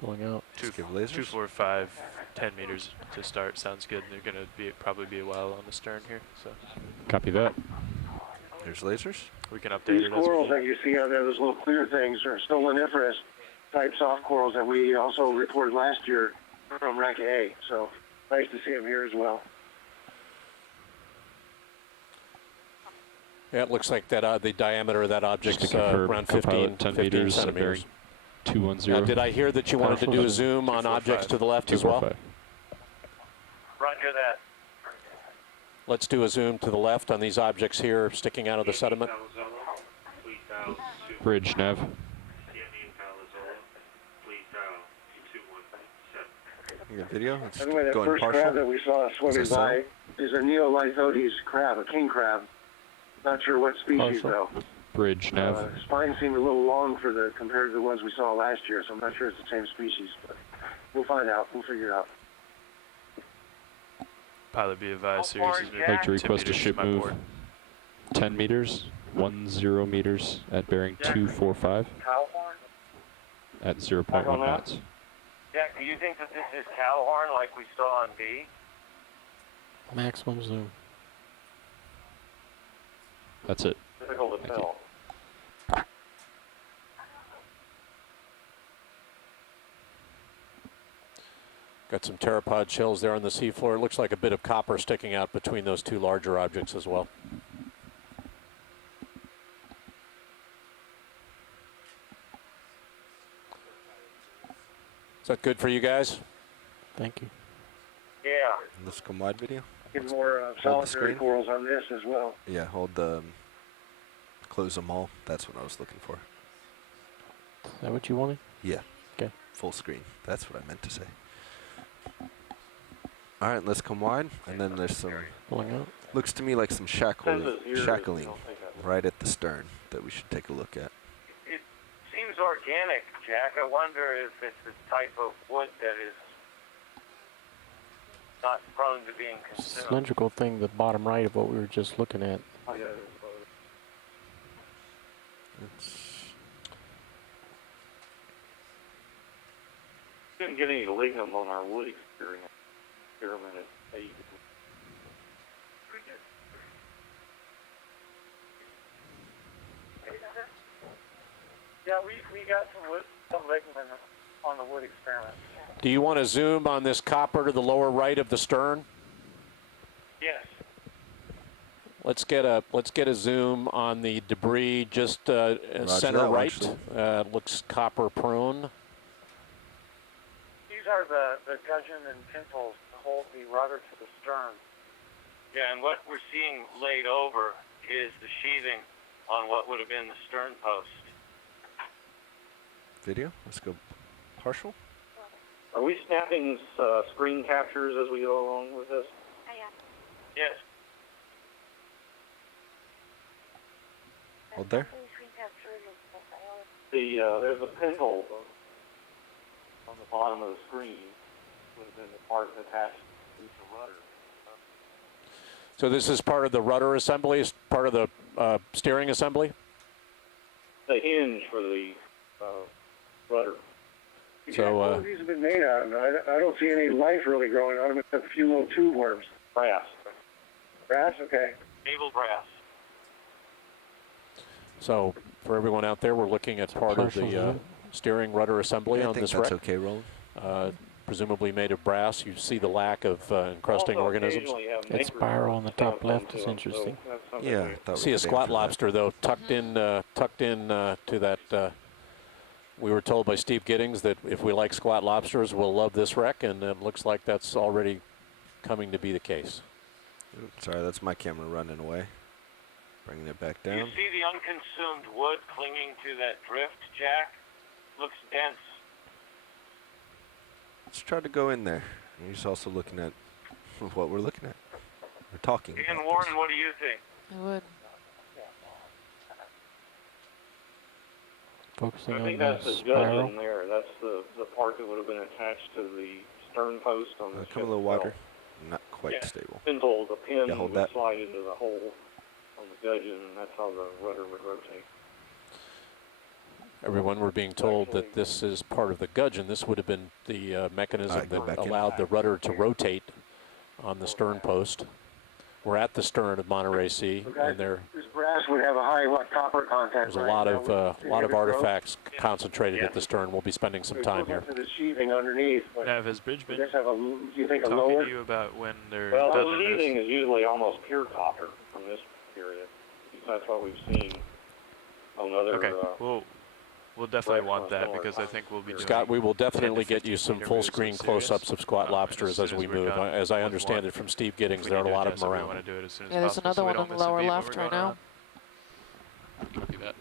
Pulling out. Let's give lasers. 2, 4, 5, 10 meters to start. Sounds good. They're going to probably be a while on the stern here, so Copy that. There's lasers. we can update These it as we corals go. that you see out there, those little clear things, are stoloniferous type soft corals that we also reported last year from Wreck A. So nice to see them here as well. Yeah, it looks like that the diameter of that object's Just to confirm, around co-pilot 15 10 meters, centimeters. bearing 210. Did I hear that you wanted to do a zoom on 245. objects to the left as well? 245. Roger that. Let's do a zoom to the left on these objects here sticking out of the sediment. Bridge, nav. You got video. Let's Anyway, that go in first crab partial. that we saw swimming Is that by is a Neolithodes crab, a king crab. Not sure what species Partial. though. Bridge, nav. Spine seemed a little long for the compared to the ones we saw last year, so I'm not sure it's the same species, but we'll find out. We'll figure it out. Pilot be advised, How far Sirius is is moving I'd like to 10 request a meters ship my move port. 10 meters, 10 meters at bearing 245 Cowhorn? at 0.1 I don't know. knots. Jack, do you think that this is cowhorn like we saw on B? Maximum zoom. That's it. Difficult to Thank you. tell. Got some pteropod shells there on the seafloor. It looks like a bit of copper sticking out between those two larger objects as well. Is that good for you guys? Thank you. Yeah. Let's come wide video. Get more the solitary screen. corals on this as well. Yeah, hold the close them all. That's what I was looking for. Is that what you wanted? Yeah. Okay. Full screen. That's what I meant to say. All right, let's come wide. And then there's some, Pulling out. looks to me like some shackling right at the stern that we should take a look at. It seems organic, Jack. I wonder if it's the type of wood that is not prone to being consumed. Cylindrical thing, the bottom right of what we were just looking at. Oh, yeah. Didn't get any lignin on our wood experiment at 8. Yeah, we got some lignin on the wood experiment. Do you want to zoom on this copper to the lower right of the stern? Yes. Let's get a zoom on the debris just center that, right. Looks copper prone. These are the gudgeon and pintles to hold the rudder to the stern. Yeah, and what we're seeing laid over is the sheathing on what would have been the stern post. Video. Let's go partial. Are we snapping screen captures as we go along with this? Yes. Hold there. There's a pinhole on the bottom of the screen within the part attached to the rudder. So this is part of the rudder assembly, is part of the steering assembly? The hinge for the rudder. So These have been made out of. I don't see any life really growing on them except a few little tube worms. Brass. Brass, okay. Naval brass. So for everyone out there, we're looking at part of the steering rudder assembly on this wreck. I think that's okay, Roland. Presumably made of brass. You see the lack of encrusting Also organisms. occasionally have That spiral on the top left is interesting. Yeah. I thought we See a could aim squat for that. lobster though tucked in to that. We were told by Steve Giddings that if we like squat lobsters, we'll love this wreck, and it looks like that's already coming to be the case. Oops, sorry, that's my camera running away. Bringing it back You down. see the unconsumed wood clinging to that drift, Jack? Looks dense. Let's try to go in there. You're just also looking at what we're looking at. We're talking. Ian about Warren, this. what do you think? I would. Focusing I on think the that's the spiral. gudgeon there. That's the part that would have been attached to the stern post on the ship. Come a little wider. Not quite Yeah. stable. Pinhole, the pin Yeah, hold would that. slide into the hole on the gudgeon, and that's how the rudder would rotate. Everyone, we're being told that this is part of the gudgeon. This would have been the mechanism Alright, go that back in. allowed the rudder to rotate on the stern post. We're at the stern of Monterey Sea, and This brass would have a high copper content. there's a right? lot That of would lot of inhibit growth. artifacts concentrated at the stern. We'll be spending some There's time still here. to the sheathing underneath. But Nav, has Bridge we been just have a, do you think a talking lower? to you about when they're Well, done the in sheathing this? is usually almost pure copper from this period. That's what we've seen on other. Okay, we'll definitely Right, want that similar. because I think we'll be doing. Scott, we will 10 to definitely get you 15 some meter full moves screen in series. close-ups of squat And lobsters as soon we we're move. done As I with understand one, it from Steve if Giddings, we there are a need to lot of adjust them it, we around. want to do it as soon as Yeah, there's possible another so we one don't on the miss a lower beat when left we're right going now. around. Copy that.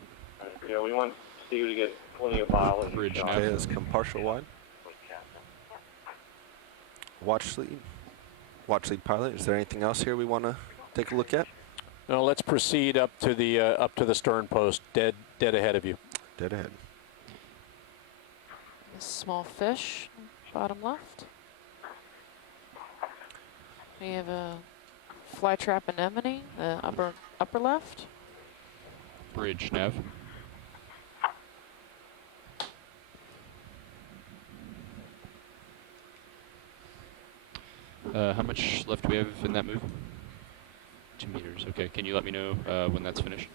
Yeah, we want Steve to get plenty of mileage. Bridge shot. nav. Okay, let's come partial wide. Watch lead. Watch lead pilot. Is there anything else here we want to take a look at? No, let's proceed up to the stern post, dead ahead of you. Dead ahead. Small fish, bottom left. We have a flytrap anemone, the upper left. Bridge nav. How much left do we have in that move? 2 meters. Okay. Can you let me know when that's finished?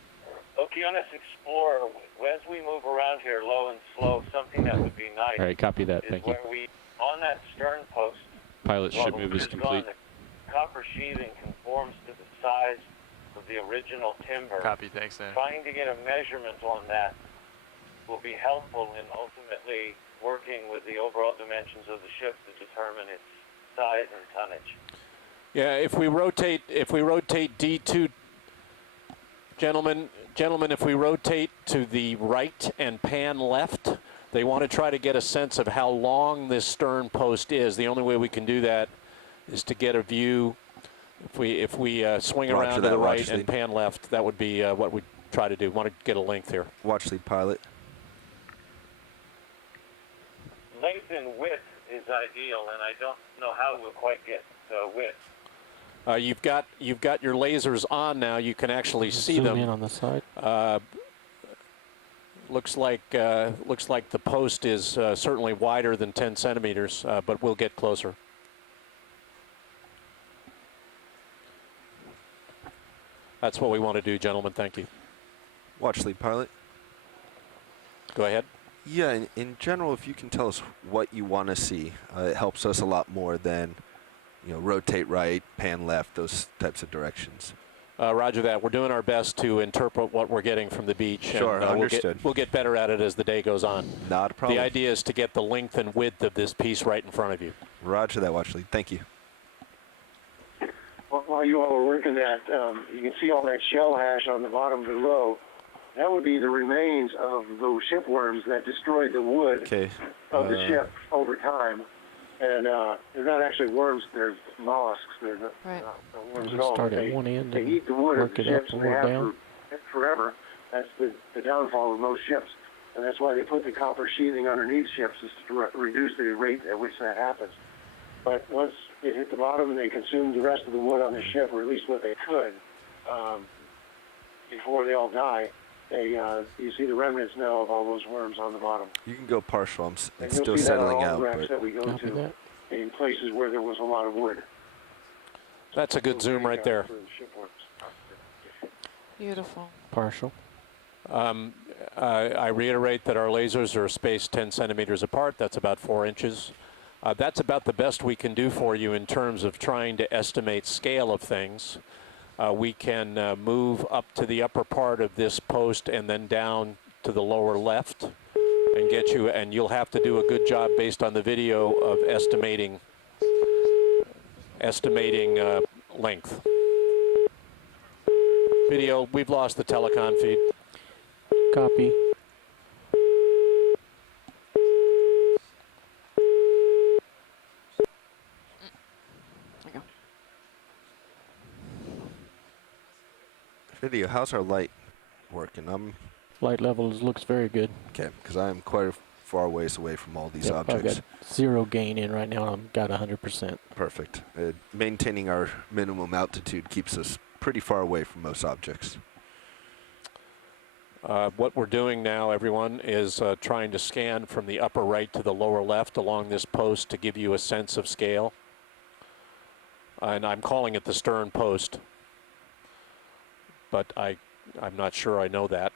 Okeanos Explorer, as we move around here low and slow, something that would be nice All right. Copy that. is Thank you. where we, on that stern post, Pilot while ship the move wood is is gone, complete. the copper sheathing conforms to the size of the original timber. Copy, thanks, Dan. Trying to get a measurement on that will be helpful in ultimately working with the overall dimensions of the ship to determine its size and tonnage. Yeah, if we rotate D2, Gentlemen, if we rotate to the right and pan left, they want to try to get a sense of how long this stern post is. The only way we can do that is to get a view. If we swing around to the right and pan left, that would be what we try to do. Want to get a length here. Watch lead pilot. Length and width is ideal, and I don't know how we'll quite get width. You've got your lasers on now. You can actually see Zoom them. in on the side. Looks like the post is certainly wider than 10 centimeters, but we'll get closer. That's what we want to do, gentlemen. Thank you. Watch lead pilot. Go ahead. Yeah, in general, if you can tell us what you want to see, it helps us a lot more than, rotate right, pan left, those types of directions. Roger that. We're doing our best to interpret what we're getting from the beach. Sure, and, understood. We'll get better at it as the day goes on. Not a problem. The idea is to get the length and width of this piece right in front of you. Roger that, watch lead. Thank you. Well, while you all are working that, you can see all that shell hash on the bottom below. That would be the remains of those shipworms that destroyed the wood of the ship over time. And they're not actually worms, they're mollusks. They're not worms at all. Start at one end they and eat the wood of work the it up ships, and and they work have down. forever. That's the downfall of most ships. And that's why they put the copper sheathing underneath ships, is to reduce the rate at which that happens. But once it hit the bottom and they consumed the rest of the wood on the ship, or at least what they could, before they all die, you see the remnants now of all those worms on the bottom. You can go partial. It's You'll still see that on settling all out. the wrecks But that we go to in places where there was a lot of wood. That's a good zoom right there. Beautiful. Partial. I reiterate that our lasers are spaced 10 centimeters apart. That's about 4 inches. That's about the best we can do for you in terms of trying to estimate scale of things. We can move up to the upper part of this post and then down to the lower left and get you, and you'll have to do a good job based on the video of estimating length. Video, we've lost the telecom feed. Copy. Video, how's our light working? Light levels looks very good. Okay, because I am quite a far ways away from all these I've objects. got 0 gain in right now. I've got 100%. Perfect. Maintaining our minimum altitude keeps us pretty far away from most objects. What we're doing now, everyone, is trying to scan from the upper right to the lower left along this post to give you a sense of scale. And I'm calling it the stern post, but I'm not sure I know that.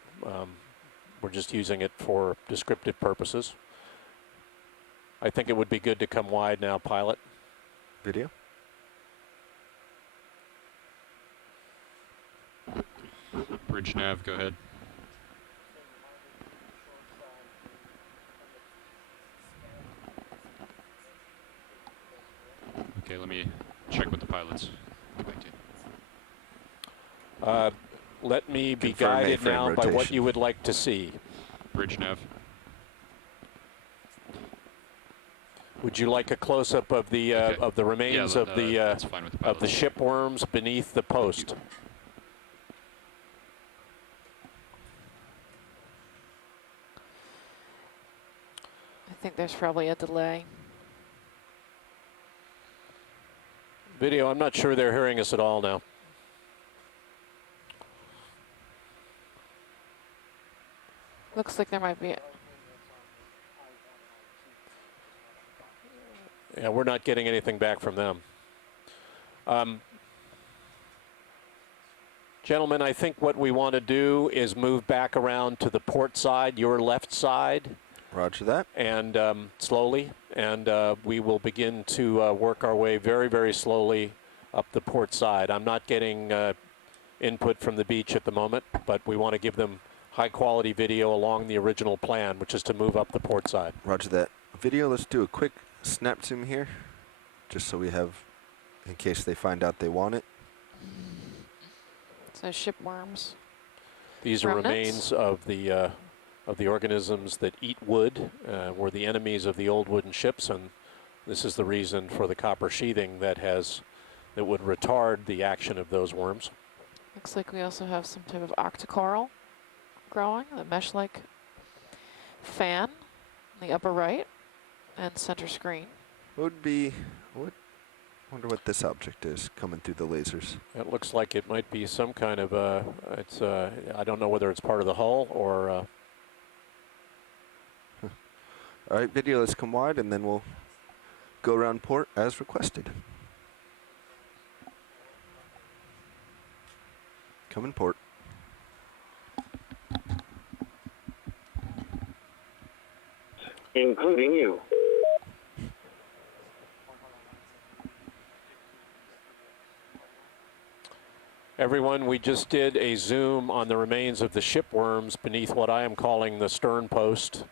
We're just using it for descriptive purposes. I think it would be good to come wide now, pilot. Video. Bridge nav, go ahead. Okay, let me check with the pilots. Get back to you. Let me be Confirm guided A-frame now by what rotation. you would like to see. Bridge nav. Would you like a close-up of the remains Yeah, of the that's fine with the pilots. shipworms beneath the post? I think there's probably a delay. Video, I'm not sure they're hearing us at all now. Looks like there might be. Yeah, we're not getting anything back from them. Gentlemen, I think what we want to do is move back around to the port side, your left side. Roger that. And slowly, and we will begin to work our way very, very slowly up the port side. I'm not getting input from the beach at the moment, but we want to give them high-quality video along the original plan, which is to move up the port side. Roger that. Video, let's do a quick snap zoom here, just so we have, in case they find out they want it. So shipworms. These are Remnants? remains of the organisms that eat wood, were the enemies of the old wooden ships, and this is the reason for the copper sheathing that would retard the action of those worms. Looks like we also have some type of octocoral growing, the mesh-like fan in the upper right and center screen. Wonder what this object is coming through the lasers. It looks like it might be some kind of I don't know whether it's part of the hull or. All right, video, let's come wide and then we'll go around port as requested. Come in port. Including you. Everyone, we just did a zoom on the remains of the shipworms beneath what I am calling the stern post.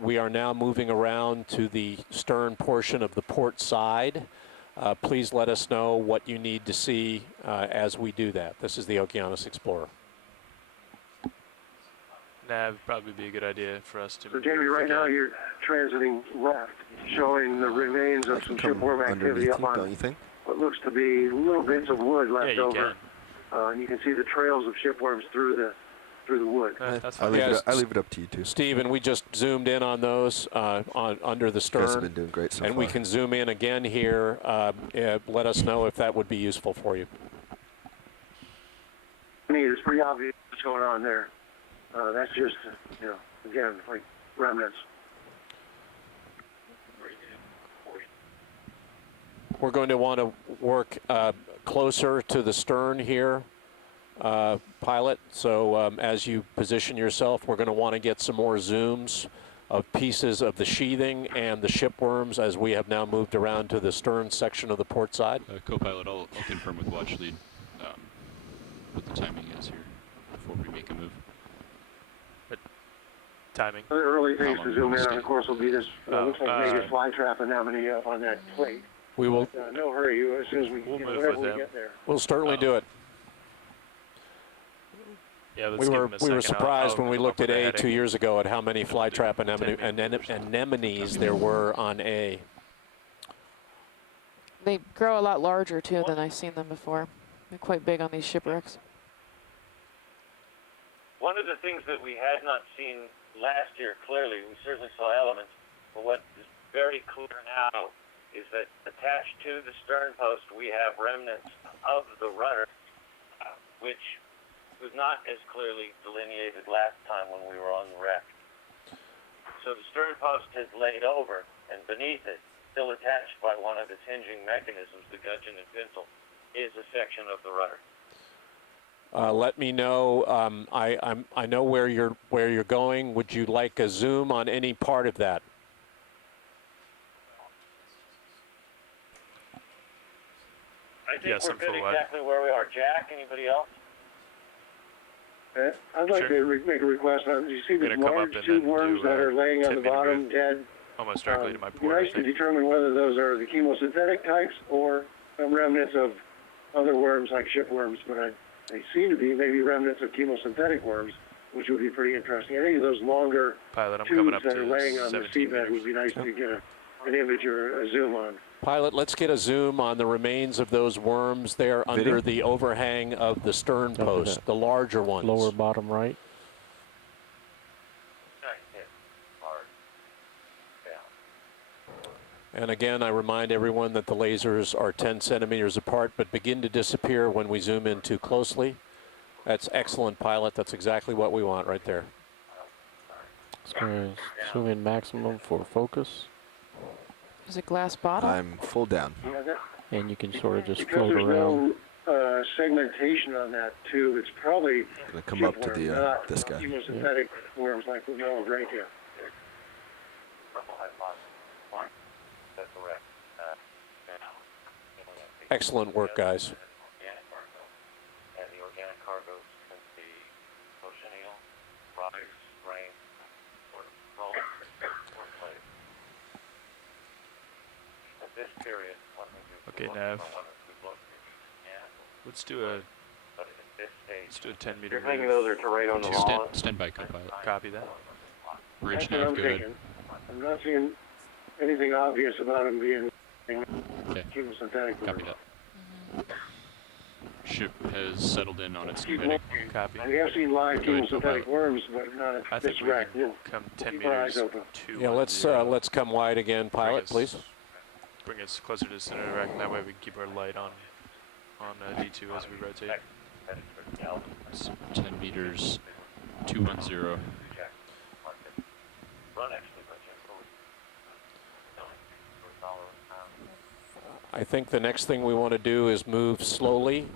We are now moving around to the stern portion of the port side. Please let us know what you need to see as we do that. This is the Okeanos Explorer. Nah, it'd probably be a good idea for us to. So, Jamie, right now you're transiting left, showing the remains of some shipworm activity up on don't you think? what looks to be little bits of wood left you over. And you can see the trails of shipworms through the wood. That's I leave it up to you two. Stephen, we just zoomed in on those under the stern. You guys have been doing great so and far. we can zoom in again here. Let us know if that would be useful for you. I mean, it's pretty obvious what's going on there. That's just, again, like remnants. We're going to want to work closer to the stern here, pilot. So as you position yourself, we're going to want to get some more zooms of pieces of the sheathing and the shipworms as we have now moved around to the stern section of the port side. Co-pilot, I'll confirm with watch lead what the timing is here before we make a move. Timing. The early things to zoom in on, of course, will be this, looks like maybe a fly trap anemone up on that plate. We will. No hurry, as soon as we get there. We'll certainly do it. Yeah, we were surprised when we looked at A 2 years ago at how many flytrap anemones there were on A. They grow a lot larger too than I've seen them before. They're quite big on these shipwrecks. One of the things that we had not seen last year clearly, we certainly saw elements, but what is very clear now is that attached to the stern post we have remnants of the rudder, which was not as clearly delineated last time when we were on the wreck. So the stern post has laid over, and beneath it, still attached by one of its hinging mechanisms, the gudgeon and pintle, is a section of the rudder. Let me know. I know where you're going. Would you like a zoom on any part of that? I think we're good exactly where we are. Jack, anybody else? I'd like to make a request. You see these large tube worms that are laying on the bottom dead? Almost directly to my It'd be port. nice to determine whether those are the chemosynthetic types or remnants of other worms like shipworms, but they seem to be maybe remnants of chemosynthetic worms, which would be pretty interesting. I think those longer tubes that are laying on the seabed would be nice to get an image or a zoom on. Pilot, let's get a zoom on the remains of those worms there under the overhang of the stern post, the larger ones. Lower bottom right. And again, I remind everyone that the lasers are 10 centimeters apart, but begin to disappear when we zoom in too closely. That's excellent, pilot. That's exactly what we want right there. Let's go zoom in maximum for focus. Is it glass bottom? I'm full down. And you can sort of just Because float there's around. no segmentation on that tube, it's probably Gonna come up to the this guy. chemosynthetic worms like we know right here. Excellent work, guys. And the organic cargoes can be cochineal, rise, grain, or roll, or clay. At this period, Okay, Nav. Let's do a this stage. Let's do a 10 meter You're move. thinking those are terrain on the wall. Stand by, co-pilot. Copy that. Bridge That's what nav, I'm go ahead. thinking. I'm not seeing anything obvious about them being Okay. chemosynthetic. Copy that. Ship has settled in on its new Keep heading. looking. Copy. We have seen live Go ahead, chemosynthetic co-pilot. worms, but not I at this think we wreck. can We'll come 10 keep our eyes meters open. to Yeah, let's come wide again, pilot, please. Bring us closer to the center of the rack, and that way we can keep our light on D2 as we rotate. So 10 meters, 210. I think the next thing we want to do is move slowly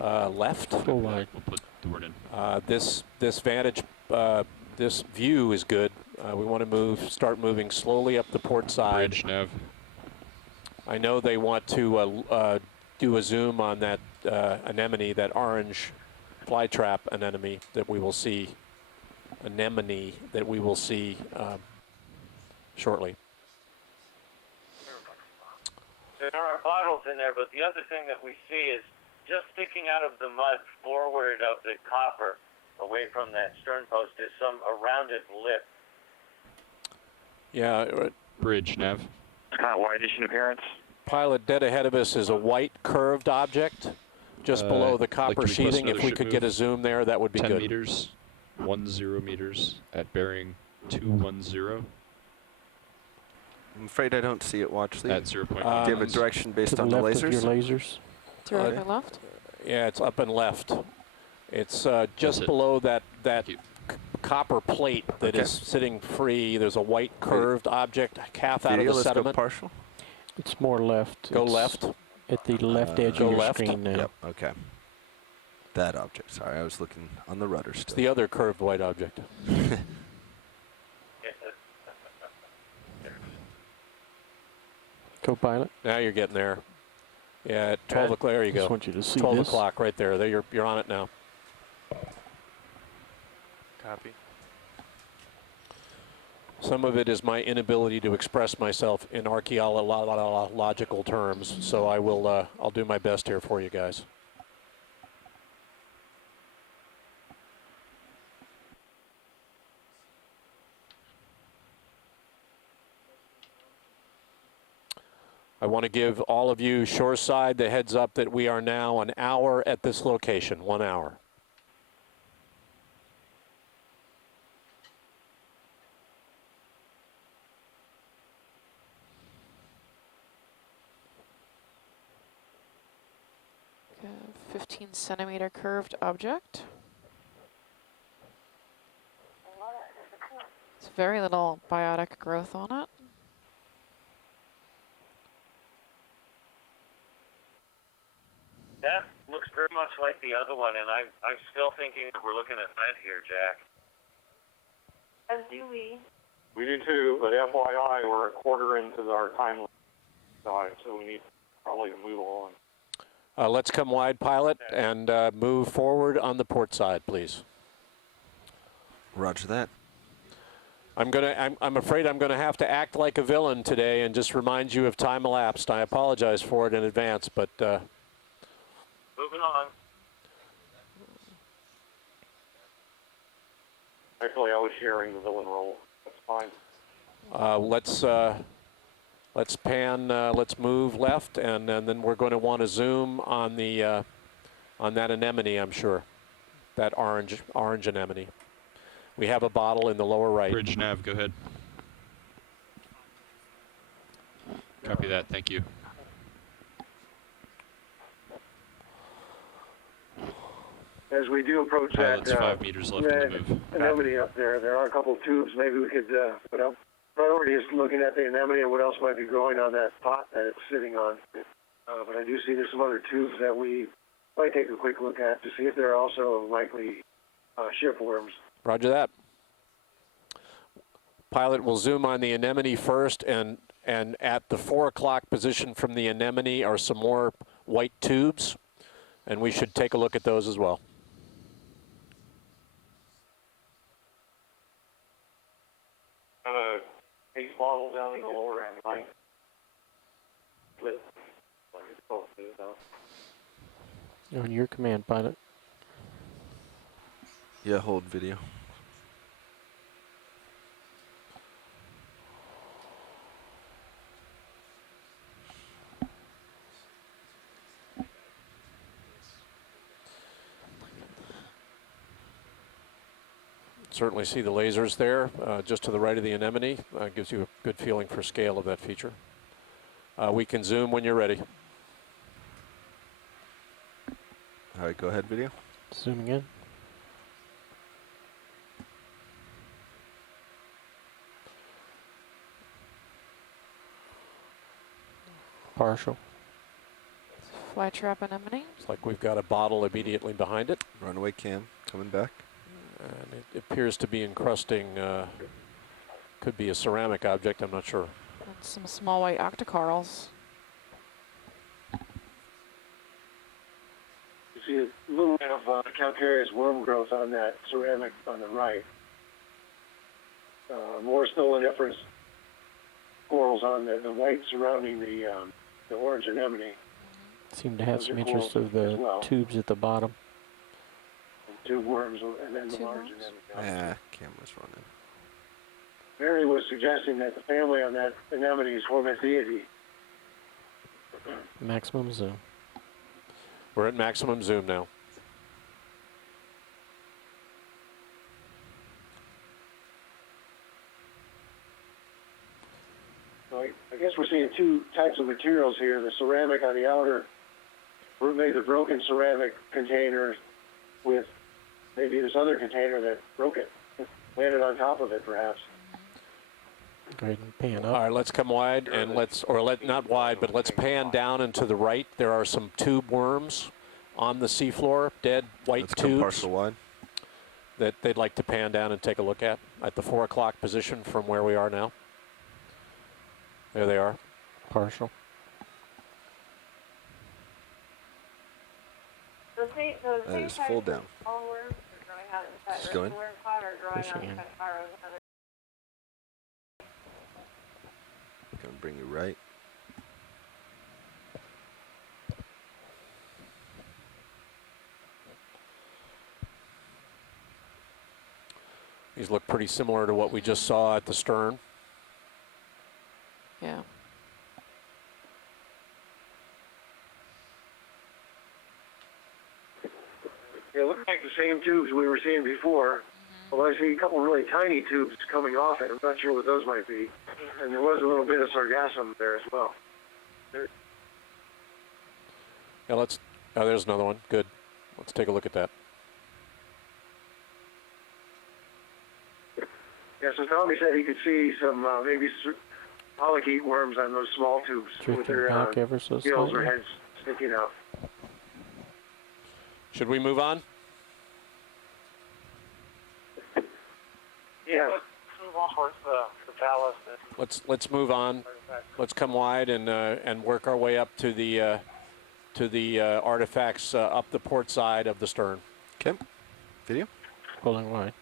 left. Full wide. We'll put the word in. This vantage, this view is good. We want to start moving slowly up the port side. Bridge nav. I know they want to do a zoom on that anemone, that orange flytrap anemone that we will see. Shortly. There are bottles in there, but the other thing that we see is just sticking out of the mud forward of the copper, away from that stern post, is a rounded lip. Yeah. Bridge nav. It's kind of whitish in appearance. Pilot, dead ahead of us is a white curved object just below the copper sheathing. If we could get a zoom there, that would be 10 good. 10 meters, 10 meters at bearing 210. I'm afraid I don't see it. Watch the. At 0.1. Do you have a direction based To on the the left lasers? of your lasers. To right or left? Yeah, it's up and left. It's just it. below that you. copper plate that is sitting free. There's a white curved object half out of Video, the let's go sediment. partial. It's more left. Go It's left. At the left edge Go of your left. screen now. Yep. Okay. That object. Sorry, I was looking on the rudder It's still. the other curved white object. Co-pilot. Now you're getting there. Yeah, at 12 o'clock. There you Just go. want you to see 12 this. o'clock right there. There, you're on it now. Copy. Some of it is my inability to express myself in archaeological terms, so I'll do my best here for you guys. I want to give all of you shoreside the heads up that we are now an hour at this location, 1 hour. Okay, 15-centimeter curved object. It's very little biotic growth on it. That looks very much like the other one, and I'm still thinking that we're looking at lead here, Jack. As do we. We do too, but FYI, we're a quarter into our time side, so we need probably to move on. Let's come wide, pilot, and move forward on the port side, please. Roger that. I'm afraid I'm gonna have to act like a villain today and just remind you of time elapsed. I apologize for it in advance, but Moving on. Actually, I was sharing the villain role. That's fine. let's pan. Let's move left, and then we're going to want to zoom on the on that anemone. I'm sure that orange anemone. We have a bottle in the lower right. Bridge nav, go ahead. Copy that, thank you. As we do approach Pilot's that 5 meters left in the move. anemone up there are a couple of tubes maybe we could put up. Priority is looking at the anemone and what else might be growing on that pot that it's sitting on. But I do see there's some other tubes that we might take a quick look at to see if there are also likely shipworms. Roger that. Pilot will zoom on the anemone first, and at the 4 o'clock position from the anemone are some more white tubes, and we should take a look at those as well. Case bottle down in the lower end, right? On your command, pilot. Yeah, hold video. Certainly see the lasers there, just to the right of the anemone. Gives you a good feeling for scale of that feature. We can zoom when you're ready. All right, go ahead, video. Zooming in. Partial. Fly trap anemone. It's like we've got a bottle immediately behind it. Runaway cam coming back. And it appears to be encrusting, could be a ceramic object, I'm not sure. And some small white octocorals. You see a little bit of calcareous worm growth on that ceramic on the right. More stoloniferous corals on the white surrounding the orange anemone. Seem to have Those some are interest cool of the as well. tubes at the bottom. And two worms and then the Two large worms? anemone. Yeah, camera's running. Mary was suggesting that the family on that anemone is Hormetheidae. Maximum zoom. We're at maximum zoom now. So I guess we're seeing two types of materials here. The ceramic on the outer, maybe the broken ceramic container with maybe this other container that broke it, landed on top of it perhaps. Go ahead and pan All up. right, let's come wide and not wide, but let's pan down and to the right. There are some tube worms on the seafloor, dead white Let's come tubes partial wide. that they'd like to pan down and take a look at the 4 o'clock position from where we are now. There they are. Partial. The same That is type full of down. small worms are growing out inside Just the going. worm pod or growing Pushing in. outside burrows. Gonna bring you right. These look pretty similar to what we just saw at the stern. Yeah. They look like the same tubes we were seeing before. Although I see a couple really tiny tubes coming off it. I'm not sure what those might be. And there was a little bit of sargassum there as well. Yeah, there's another one. Good. Let's take a look at that. Yeah, so Tommy said he could see some maybe polychaete worms on those small tubes with Drifting their back ever so gills or slightly. heads sticking out. Should we move on? Yeah. Move on towards the ballast. And Let's move on. Let's come wide and work our way up to the artifacts up the port side of the stern. Okay. Video. Pulling wide.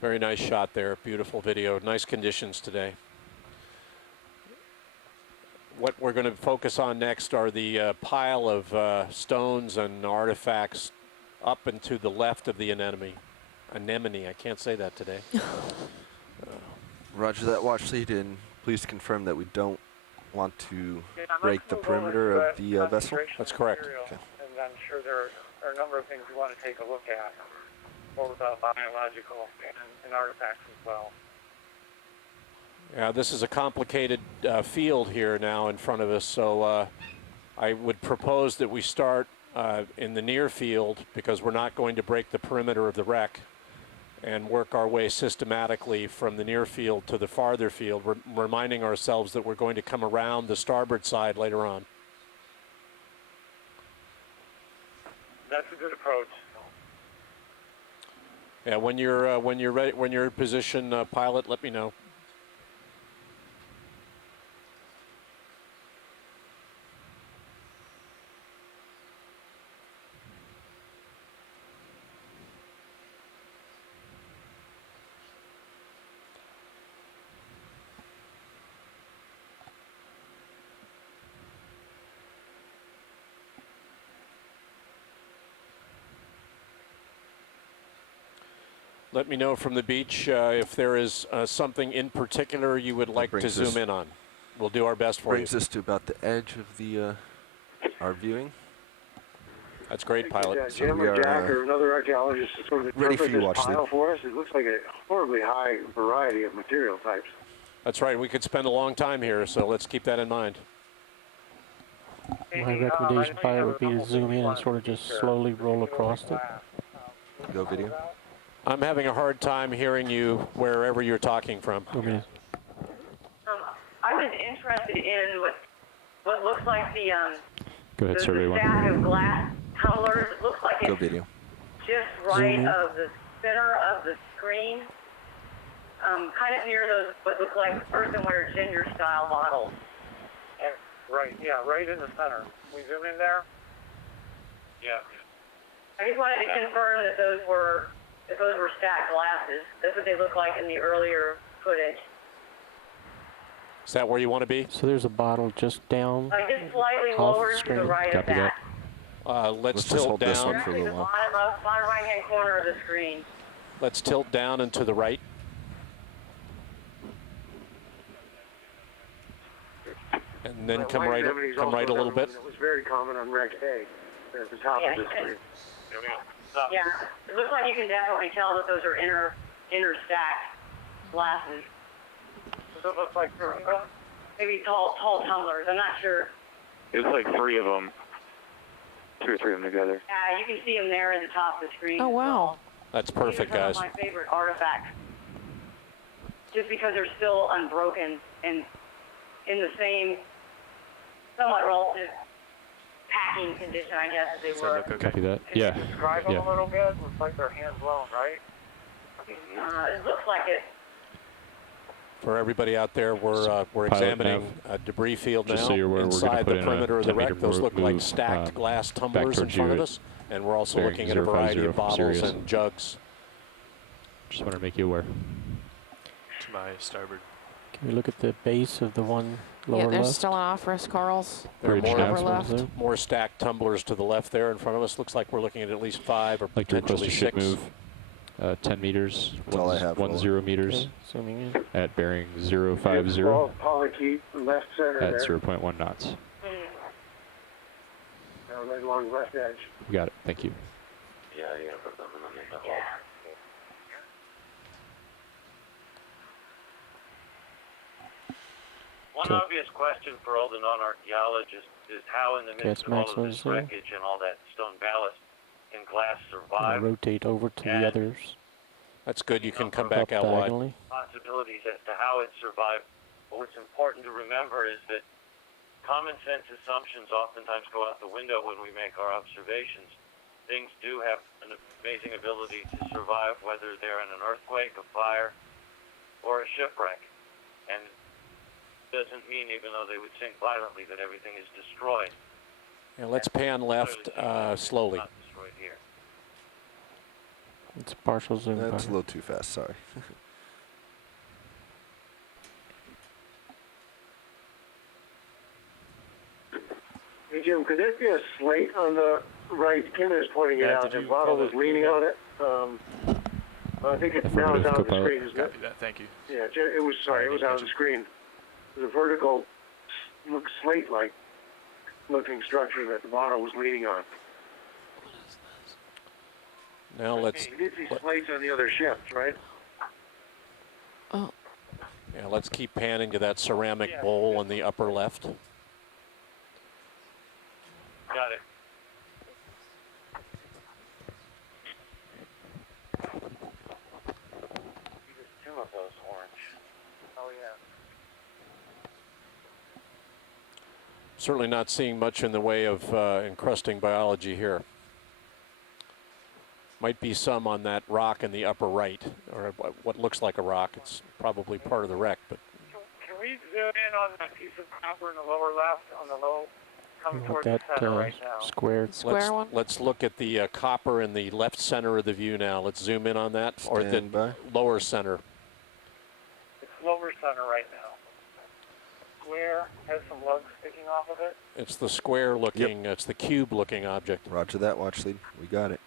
Very nice shot there. Beautiful video. Nice conditions today. What we're going to focus on next are the pile of stones and artifacts up and to the left of the anemone. Anemone, I can't say that today. Roger that, watch lead, and please confirm that we don't want to break the perimeter of the vessel. That's correct. Okay. And I'm sure there are a number of things we want to take a look at, both biological and artifacts as well. Yeah, this is a complicated field here now in front of us, so I would propose that we start in the near field because we're not going to break the perimeter of the wreck and work our way systematically from the near field to the farther field, reminding ourselves that we're going to come around the starboard side later on. That's a good approach. Yeah, when you're ready, when you're in position, pilot, let me know. Let me know from the beach if there is something in particular you would like to zoom in on. We'll do our best for you. Brings us to about the edge of the our viewing. That's great, pilot. Jim or Jack or another archaeologist is sort of ready for you, this watch pile for us. It looks like a horribly high variety of material types. That's right. We could spend a long time here, so let's keep that in mind. My recommendation, pilot, would be to zoom in and sort of just slowly roll across it. Go video. I'm having a hard time hearing you wherever you're talking from. I was interested in what looks like the Go ahead, survey one. stack of glass tumblers. It looks like Go it's video. just right of the center of the screen, kind of near those what look like earthenware ginger-style models. And right in the center. We zoom in there? Yeah. I just wanted to confirm that those were stacked glasses. That's what they look like in the earlier footage. Is that where you want to be? So there's a bottle just down. Just slightly off lower the to screen. the right of Copy that. Let's just tilt hold this down. one for a little while. Bottom right-hand corner of the screen. Let's tilt down and to the right. And then come right a little bit. It was very common on Rec A at the top of the screen. Yeah, it looks like you can definitely tell that those are inner stacked glasses. Does it look like Maybe tall tumblers. I'm not sure. It was like 3 of them. 2 or 3 of them together. Yeah, you can see them there in the top of the screen. Oh, wow. That's perfect, These are guys. some of my favorite artifacts. Just because they're still unbroken and in the same somewhat relative packing condition, I guess, as they were. Look okay. Copy that. Can Yeah. you describe them a little bit? Looks like they're hand blown, right? It looks like it. For everybody out there, we're examining a debris field now Just so you're aware, we're gonna inside put the in a perimeter of the 10 meter wreck. Those look like move, stacked glass tumblers in towards front you of at us, and we're also bearing looking at a variety of 050 bottles Sirius. and jugs. Just want to make you aware. To my starboard. Can we look at the base of the one lower Yeah, left? there's still an off-risk Carl's. There are Bridge more, nav. Over left. more stacked tumblers to the left there in front of us. Looks like we're looking at least 5 or Like to request potentially a ship 6. move. 10 meters. That's all I have. 10 meters Okay, zooming in. at bearing 050 Polykeep, left center at there. 0.1 knots. Right along left edge. We got it. Thank you. Yeah, you're gonna put them on the double. One Okay. obvious question for all the non-archaeologists is how in the Okay, midst it's of all of maximum this zoom. wreckage and all that stone ballast can glass I'll survive? rotate over to the others. That's good. You can come Up back out wide. diagonally. Possibilities as to how it survived. But what's important to remember is that common sense assumptions oftentimes go out the window when we make our observations. Things do have an amazing ability to survive, whether they're in an earthquake, a fire, or a shipwreck. And it doesn't mean, even though they would sink violently, that everything is destroyed. Yeah, let's pan left slowly. Not destroyed here. It's partial zoom. That's a pilot. little too fast, sorry. Hey Jim, could there be a slate on the right? Kim is pointing it Yeah, out. did The you bottle call was it? leaning on it. I think it's now it's Affirmative, out of the co-pilot. screen, isn't it? Copy that. Thank you. Yeah, it was, sorry, it was out of the screen. It was a vertical, slate-like looking structure that the bottle was leaning on. Now let's You did see slates on the other ships, right? yeah, let's keep panning to that ceramic bowl in the upper left. Got it. There's 2 of those orange. Oh, yeah. Certainly not seeing much in the way of encrusting biology here. Might be some on that rock in the upper right, or what looks like a rock. It's probably part of the wreck, but Can we zoom in on that piece of copper in the lower left, on the low, coming You towards want the that center right now? squared. Square one? let's look at the copper in the left center of the view now. Let's zoom in on that, or the Stand by. lower center. It's lower center right now. Square has some lugs sticking off of it. It's the square looking, it's the cube looking object. Roger that, watch lead. We got it.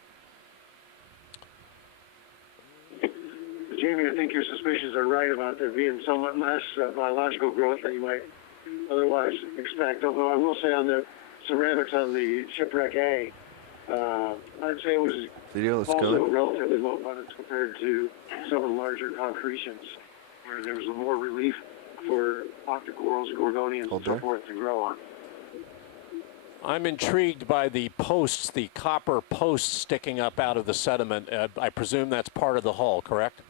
Jamie, I think your suspicions are right about there being somewhat less biological growth than you might otherwise expect. Although I will say on the ceramics on the Shipwreck A, I'd say it was also relatively low abundance compared to some of the larger concretions, where there was more relief for octocorals, gorgonians, and so forth to grow on. I'm intrigued by the posts, the copper posts sticking up out of the sediment. I presume that's part of the hull, correct?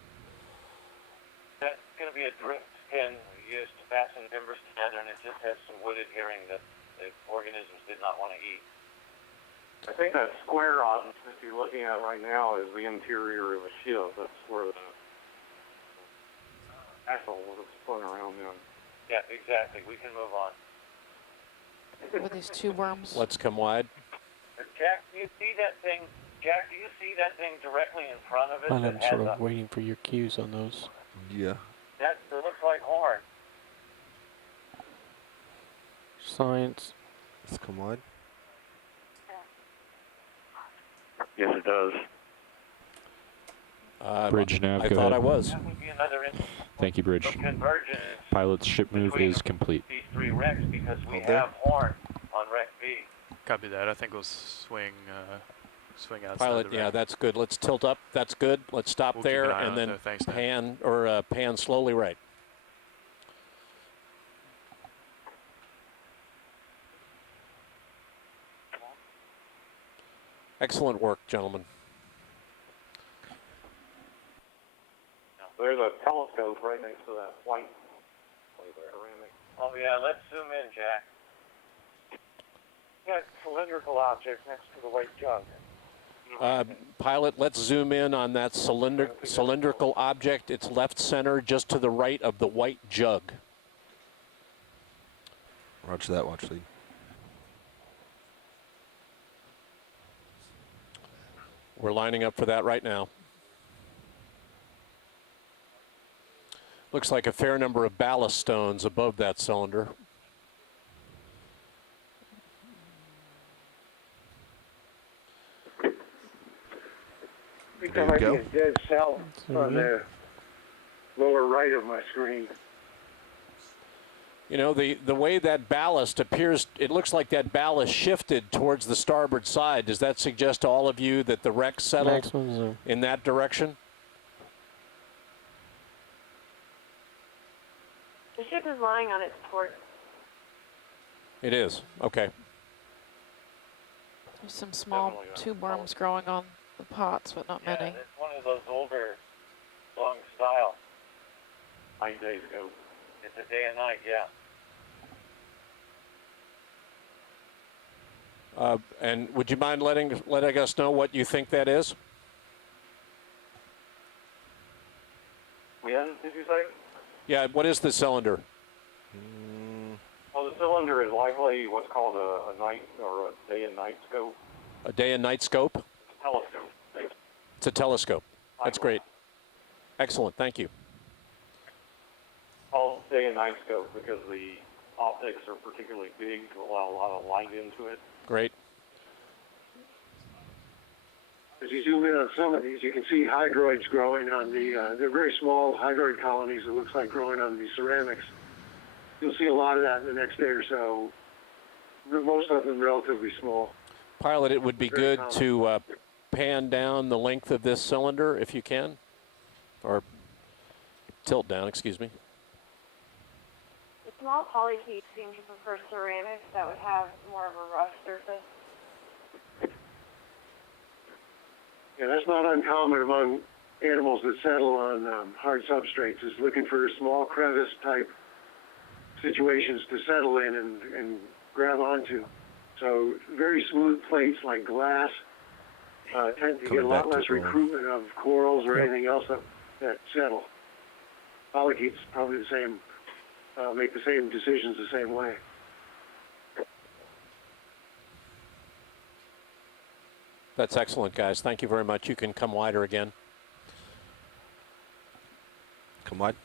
That's going to be a drift pin used to fasten timbers together, and it just has some wood adhering that the organisms did not want to eat. I think that square on that you're looking at right now is the interior of a ship. That's where the axle was floating around in. Yeah, exactly. We can move on. With these two worms. Let's come wide. Jack, do you see that thing? Jack, do you see that thing directly in front of it? I'm sort of waiting for your cues on those. Yeah. That looks like horn. Science. Let's come wide. Yes, it does. Bridge nav, I go thought ahead. I was. That would be another Thank you, Bridge. convergence Pilot's ship move is complete. these three wrecks because we have horn on wreck B. Copy that. I think we'll swing outside Pilot, the yeah, wreck. that's good. Let's tilt up. That's good. Let's stop We'll keep there an eye and on then it, though. Thanks, pan pan slowly right. Excellent work, gentlemen. There's a telescope right next to that white ceramic. Oh yeah, let's zoom in, Jack. Yeah, cylindrical object next to the white jug. Pilot, let's zoom in on that cylindrical object. It's left center, just to the right of the white jug. Roger that, watch lead. We're lining up for that right now. Looks like a fair number of ballast stones above that cylinder. I think there might be a dead cell on the lower right of my screen. You know, the way that ballast appears, it looks like that ballast shifted towards the starboard side. Does that suggest to all of you that the wreck settled in that direction? The ship is lying on its port. It is. Okay. There's some small tube worms growing on the pots, but not many. It's one of those older, long style. 9 days ago. It's a day and night, yeah. And would you mind letting us know what you think that is? Yeah, did you say? Yeah, what is the cylinder? Well, the cylinder is likely what's called a night or a day and night scope. A day and night scope? Telescope. It's a telescope. That's great. Excellent, thank you. Called day and night scope because the optics are particularly big to allow a lot of light into it. Great. As you zoom in on some of these, you can see hydroids growing on the, they're very small hydroid colonies, it looks like growing on the ceramics. You'll see a lot of that in the next day or so. Most of them relatively small. Pilot, it would be good to pan down the length of this cylinder if you can, or tilt down, excuse me. The small polychaetes seem to prefer ceramics that would have more of a rough surface. Yeah, that's not uncommon among animals that settle on hard substrates, is looking for small crevice type situations to settle in and grab onto. So very smooth plates like glass tend to get a lot less recruitment of corals or anything else that settle. Polychaetes probably the same, make the same decisions the same way. That's excellent, guys. Thank you very much. You can come wider again. Come wide.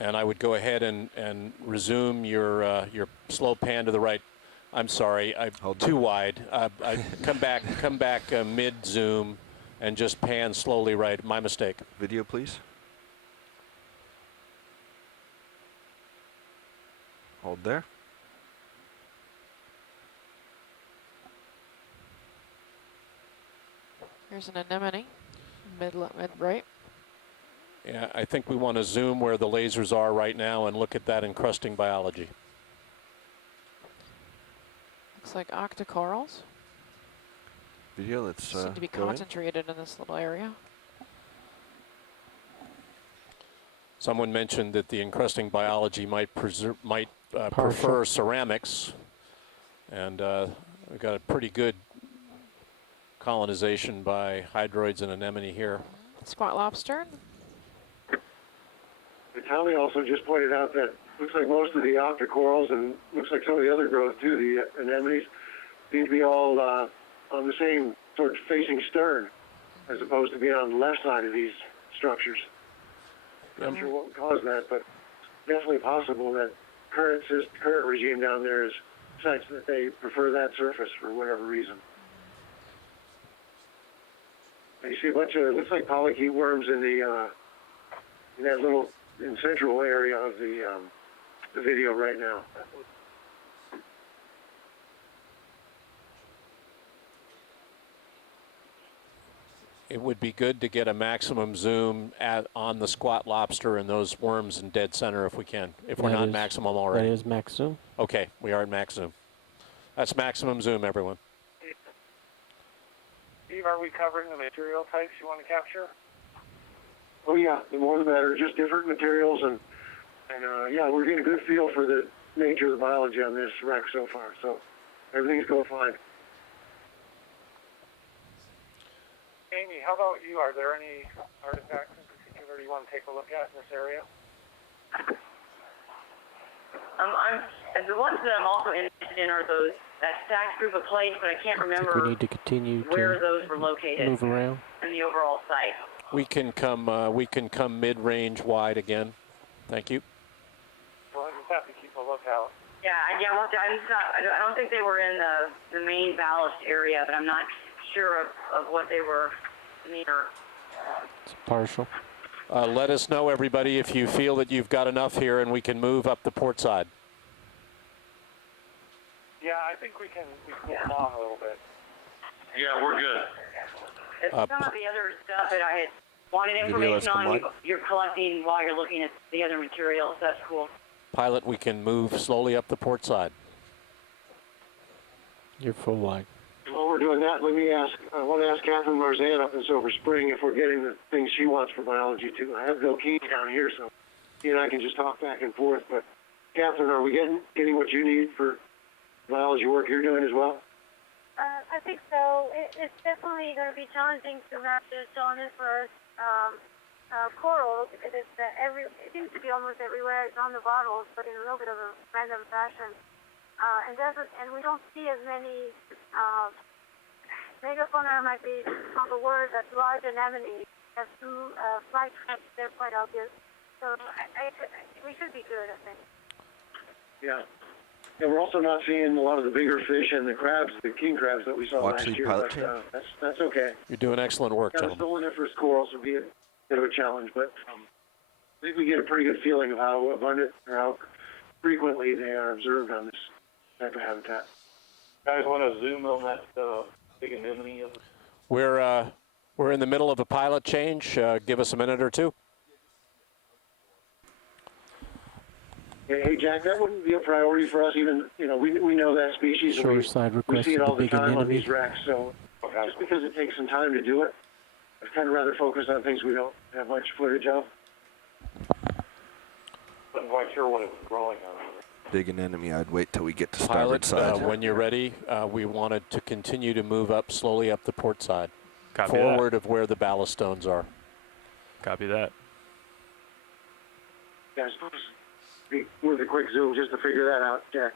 And I would go ahead and resume your slow pan to the right. I'm sorry, too wide. Come back mid-zoom and just pan slowly right. My mistake. Video, please. Hold there. Here's an anemone, mid right. Yeah, I think we want to zoom where the lasers are right now and look at that encrusting biology. Looks like octocorals. Video, let's seem to be concentrated in this little area. Someone mentioned that the encrusting biology might prefer ceramics, and we've got a pretty good colonization by hydroids and anemone here. Squat lobster. Tommy also just pointed out that looks like most of the octocorals and looks like some of the other growth too, the anemones, seem to be all on the same sort of facing stern, as opposed to being on the left side of these structures. Not sure what would cause that, but definitely possible that current regime down there is such that they prefer that surface for whatever reason. And you see a bunch of, looks like polychaete worms in the in that little central area of the video right now. It would be good to get a maximum zoom on the squat lobster and those worms in dead center if we can, if we're not maximum already. That is max zoom. Okay, we are at max zoom. That's maximum zoom, everyone. Steve, are we covering the material types you want to capture? Oh yeah, the more the better. Just different materials and yeah, we're getting a good feel for the nature of the biology on this wreck so far. So everything's going fine. Amy, how about you? Are there any artifacts in particular you want to take a look at in this area? The ones that I'm also interested in are that stacked group of plates, but I can't remember we need to continue where those were located. Move around. In the overall site. We can come mid-range wide again. Thank you. Well, I just have to keep a lookout. Yeah, I don't think they were in the main ballast area, but I'm not sure of what they were near. It's partial. Let us know, everybody, if you feel that you've got enough here and we can move up the port side. Yeah, I think we can move along a little bit. Yeah, we're good. Some of the other stuff that I had wanted information on, you're collecting while you're looking at the other materials. That's cool. Pilot, we can move slowly up the port side. You're full wide. While we're doing that, I want to ask Catherine Marzan up in Silver Spring if we're getting the things she wants for biology too. I have Bill Keene down here, so he and I can just talk back and forth. But Catherine, are we getting what you need for biology work you're doing as well? I think so. It's definitely going to be challenging to map the cylindriferous corals because it seems to be almost everywhere. It's on the bottles, but in a little bit of a random fashion. And we don't see as many megafauna might be on the word that large anemones have two flight tracks. They're quite obvious. So we should be good, I think. Yeah. And we're also not seeing a lot of the bigger fish and the crabs, the king crabs that we saw last year. But that's okay. You're doing excellent work, gentlemen. The stoloniferous corals would be a bit of a challenge, but I think we get a pretty good feeling of how abundant or how frequently they are observed on this type of habitat. Guys, want to zoom on that big anemone? We're in the middle of a pilot change. Give us a minute or two. Hey, Jack, that wouldn't be a priority for us. Even we know that species. Shore side we see it all the time anemone. on these wrecks. So just because it takes some time to do it, I'd kind of rather focus on things we don't have much footage of. I'm quite sure what it was growing on. Big anemone, I'd wait till we get to starboard side. When you're ready, we wanted to continue to move up slowly up the port side. Copy forward that. Of where the ballast stones are. Copy that. Yeah, I suppose be worth a quick zoom just to figure that out, Jack.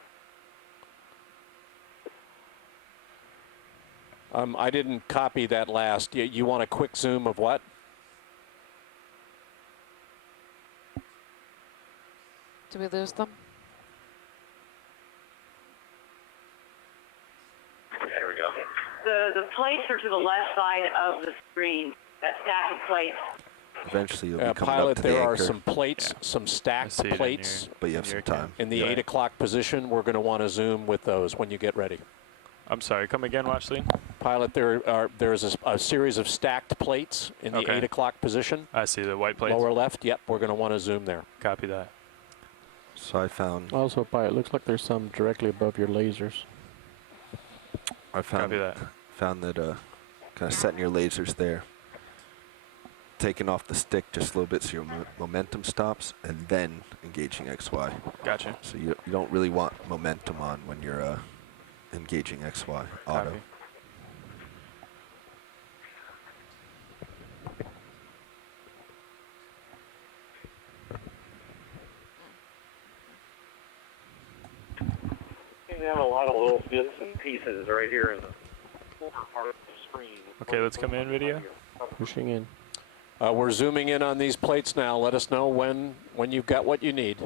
I didn't copy that last. You want a quick zoom of what? Do we lose them? The plates are to the left side of the screen. That stack of plates. Eventually you'll be coming Pilot, up to the there anchor. are some plates, some stacked plates. But you have some time. In the 8 o'clock position, we're going to want to zoom with those when you get ready. I'm sorry, come again, Watchline? Pilot, there's a series of stacked plates in the 8 o'clock position. I see the white plates. Lower left, yep, we're going to want to zoom there. Copy that. So I found... Also, Pilot, looks like there's some directly above your lasers. I found that kind of setting your lasers there, taking off the stick just a little bit so your momentum stops, and then engaging XY. Gotcha. So you don't really want momentum on when you're engaging XY auto. Copy. We have a lot of little bits and pieces right here in the lower part of the screen. Okay, let's come in video. Pushing in. We're zooming in on these plates now. Let us know when you've got what you need.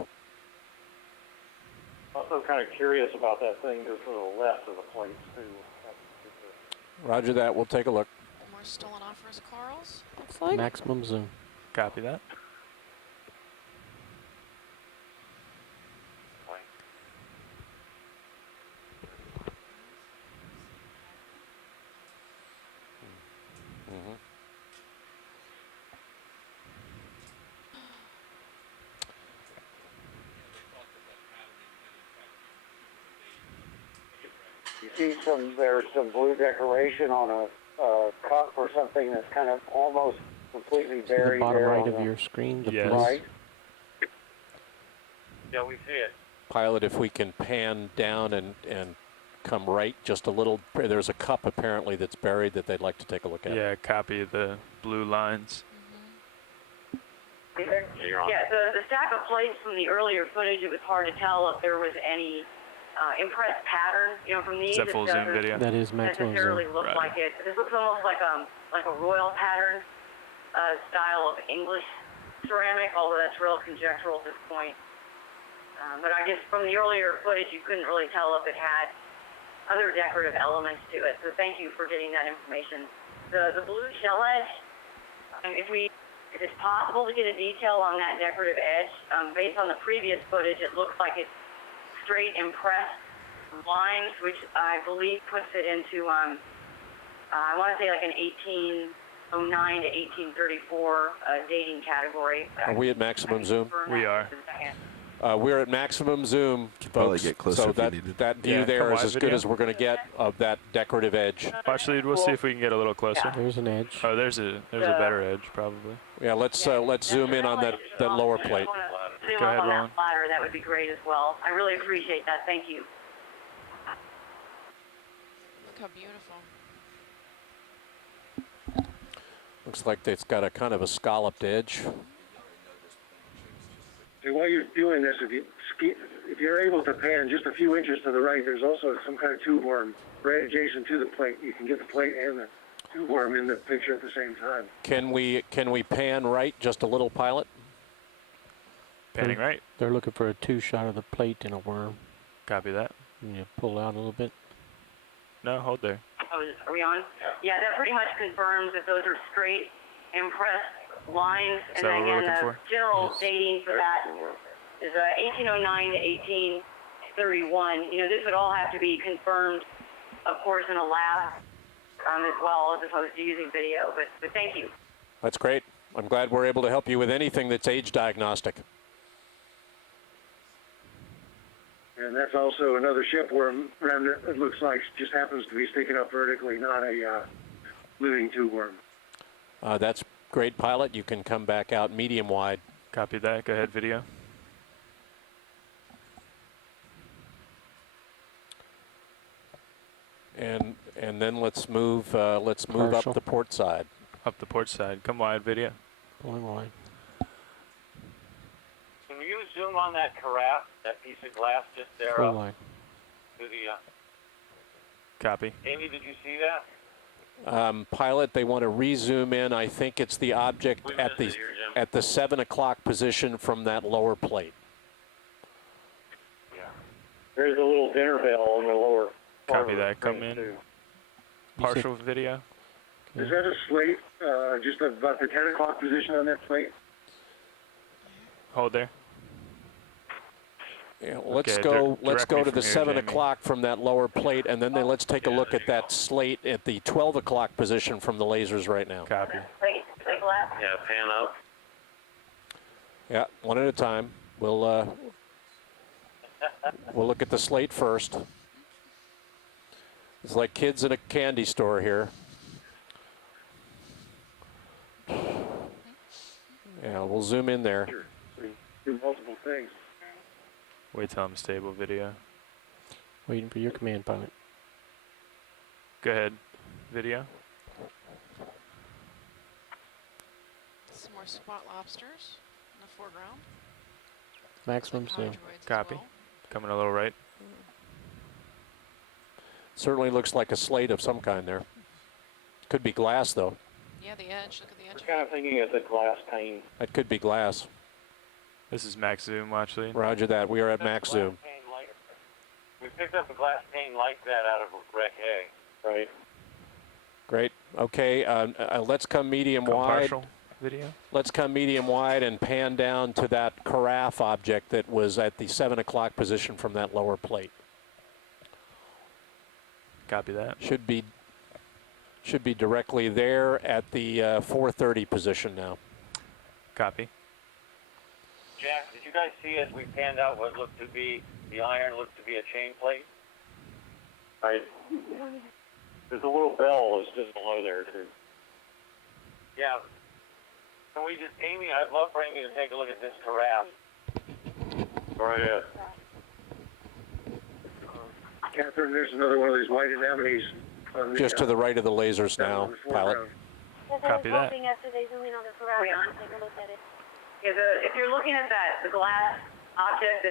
Also kind of curious about that thing just to the left of the plates, too. Roger that. We'll take a look. More stolen offers, Corals, looks like. Maximum zoom. Copy that. You see there's some blue decoration on a cup or something that's kind of almost completely See the buried bottom there right on of the your screen, the Yes. blue. right. Yeah, we see it. Pilot, if we can pan down and come right just a little. There's a cup apparently that's buried that they'd like to take a look at. Yeah, copy the blue lines. Yeah, the stack of plates from the earlier footage, it was hard to tell if there was any impressed pattern. You know, from these, Is that full it zoom doesn't video? That is maximum necessarily zoom. look Roger. like it. This looks almost like a royal pattern style of English ceramic, although that's real conjectural at this point. But I guess from the earlier footage, you couldn't really tell if it had other decorative elements to it. So thank you for getting that information. The blue shell edge, if it's possible to get a detail on that decorative edge, based on the previous footage, it looks like it's straight impressed lines, which I believe puts it into, I want to say like an 1809 to 1834 dating category. Are we at maximum zoom? We are. We're at maximum zoom, probably folks. get closer so if you that, needed. that view Yeah, there come is wide as good video. as we're going to get of that decorative edge. Actually, we'll see if we can get a little closer. There's an edge. Oh, there's a better edge probably. Yeah, let's zoom in on that lower plate. Zoom Go up ahead, on Roland. that ladder, that would be great as well. I really appreciate that. Thank you. Look how beautiful. Looks like it's got a kind of a scalloped edge. See, while you're doing this, if you're able to pan just a few inches to the right, there's also some kind of tube worm right adjacent to the plate. You can get the plate and the tube worm in the picture at the same time. Can we pan right just a little, Pilot? Panning right. They're looking for a two-shot of the plate and a worm. Copy that. And you pull out a little bit. No, hold there. Oh, are we on? Yeah, that pretty much confirms that those are straight impressed lines. Is And that what we're again, looking the for? general dating for that is 1809 to 1831. You know, this would all have to be confirmed, of course, in a lab as well, as opposed to using video. But thank you. That's great. I'm glad we're able to help you with anything that's age diagnostic. And that's also another shipworm remnant that looks like just happens to be sticking up vertically, not a living tube worm. That's great, Pilot. You can come back out medium wide. Copy that. Go ahead, video. And then let's move up Partial. the port side. Up the port side. Come wide, video. Pulling wide. Can you zoom on that carafe, that piece of glass just there Full up wide. to the, Copy. Amy, did you see that? Pilot, they want to re-zoom in. I think it's the object We at missed the it here, Jim. at the 7 o'clock position from that lower plate. Yeah. There's a little dinner bell on the lower part Copy of the that. Come screen, in. too. partial video. Is that a slate, just about the 10 o'clock position on that slate? Hold there. Yeah, let's Okay, go directly to the from here, 7 Jamie. o'clock from that lower plate, and then let's take a look at that slate at the 12 o'clock position from the lasers right now. Copy. Yeah, pan up. Yeah, one at a time. We'll look at the slate first. It's like kids in a candy store here. Yeah, we'll zoom in there. Do multiple things. Wait till I'm stable video. Waiting for your command, pilot. Go ahead. Video. Some more spot lobsters in the foreground. Maximum zoom. Copy. Coming a little right. Certainly looks like a slate of some kind there. Could be glass, though. Yeah, the edge. Look at the edge. We're kind of thinking it's a glass pane. That could be glass. This is max zoom, watch lead. Roger that. We are at max zoom. We picked up a glass pane like that out of Rec A. Right. Great. Okay, let's come medium wide. Partial video. Let's come medium wide and pan down to that carafe object that was at the 7 o'clock position from that lower plate. Copy that. Should be directly there at the 4:30 position now. Copy. Jack, did you guys see as we panned out what looked to be, the iron looked to be a chain plate? There's a little bell that's just below there, too. Yeah. Can we just, Amy, I'd love for Amy to take a look at this carafe. Go right ahead. Catherine, there's another one of these white anemones. On the, Just to the right of the lasers now, down in the pilot. foreground. Yes, I Copy was that. hoping after they zoom in on the Ferrari, I'll take a look at it. If you're looking at that, the glass object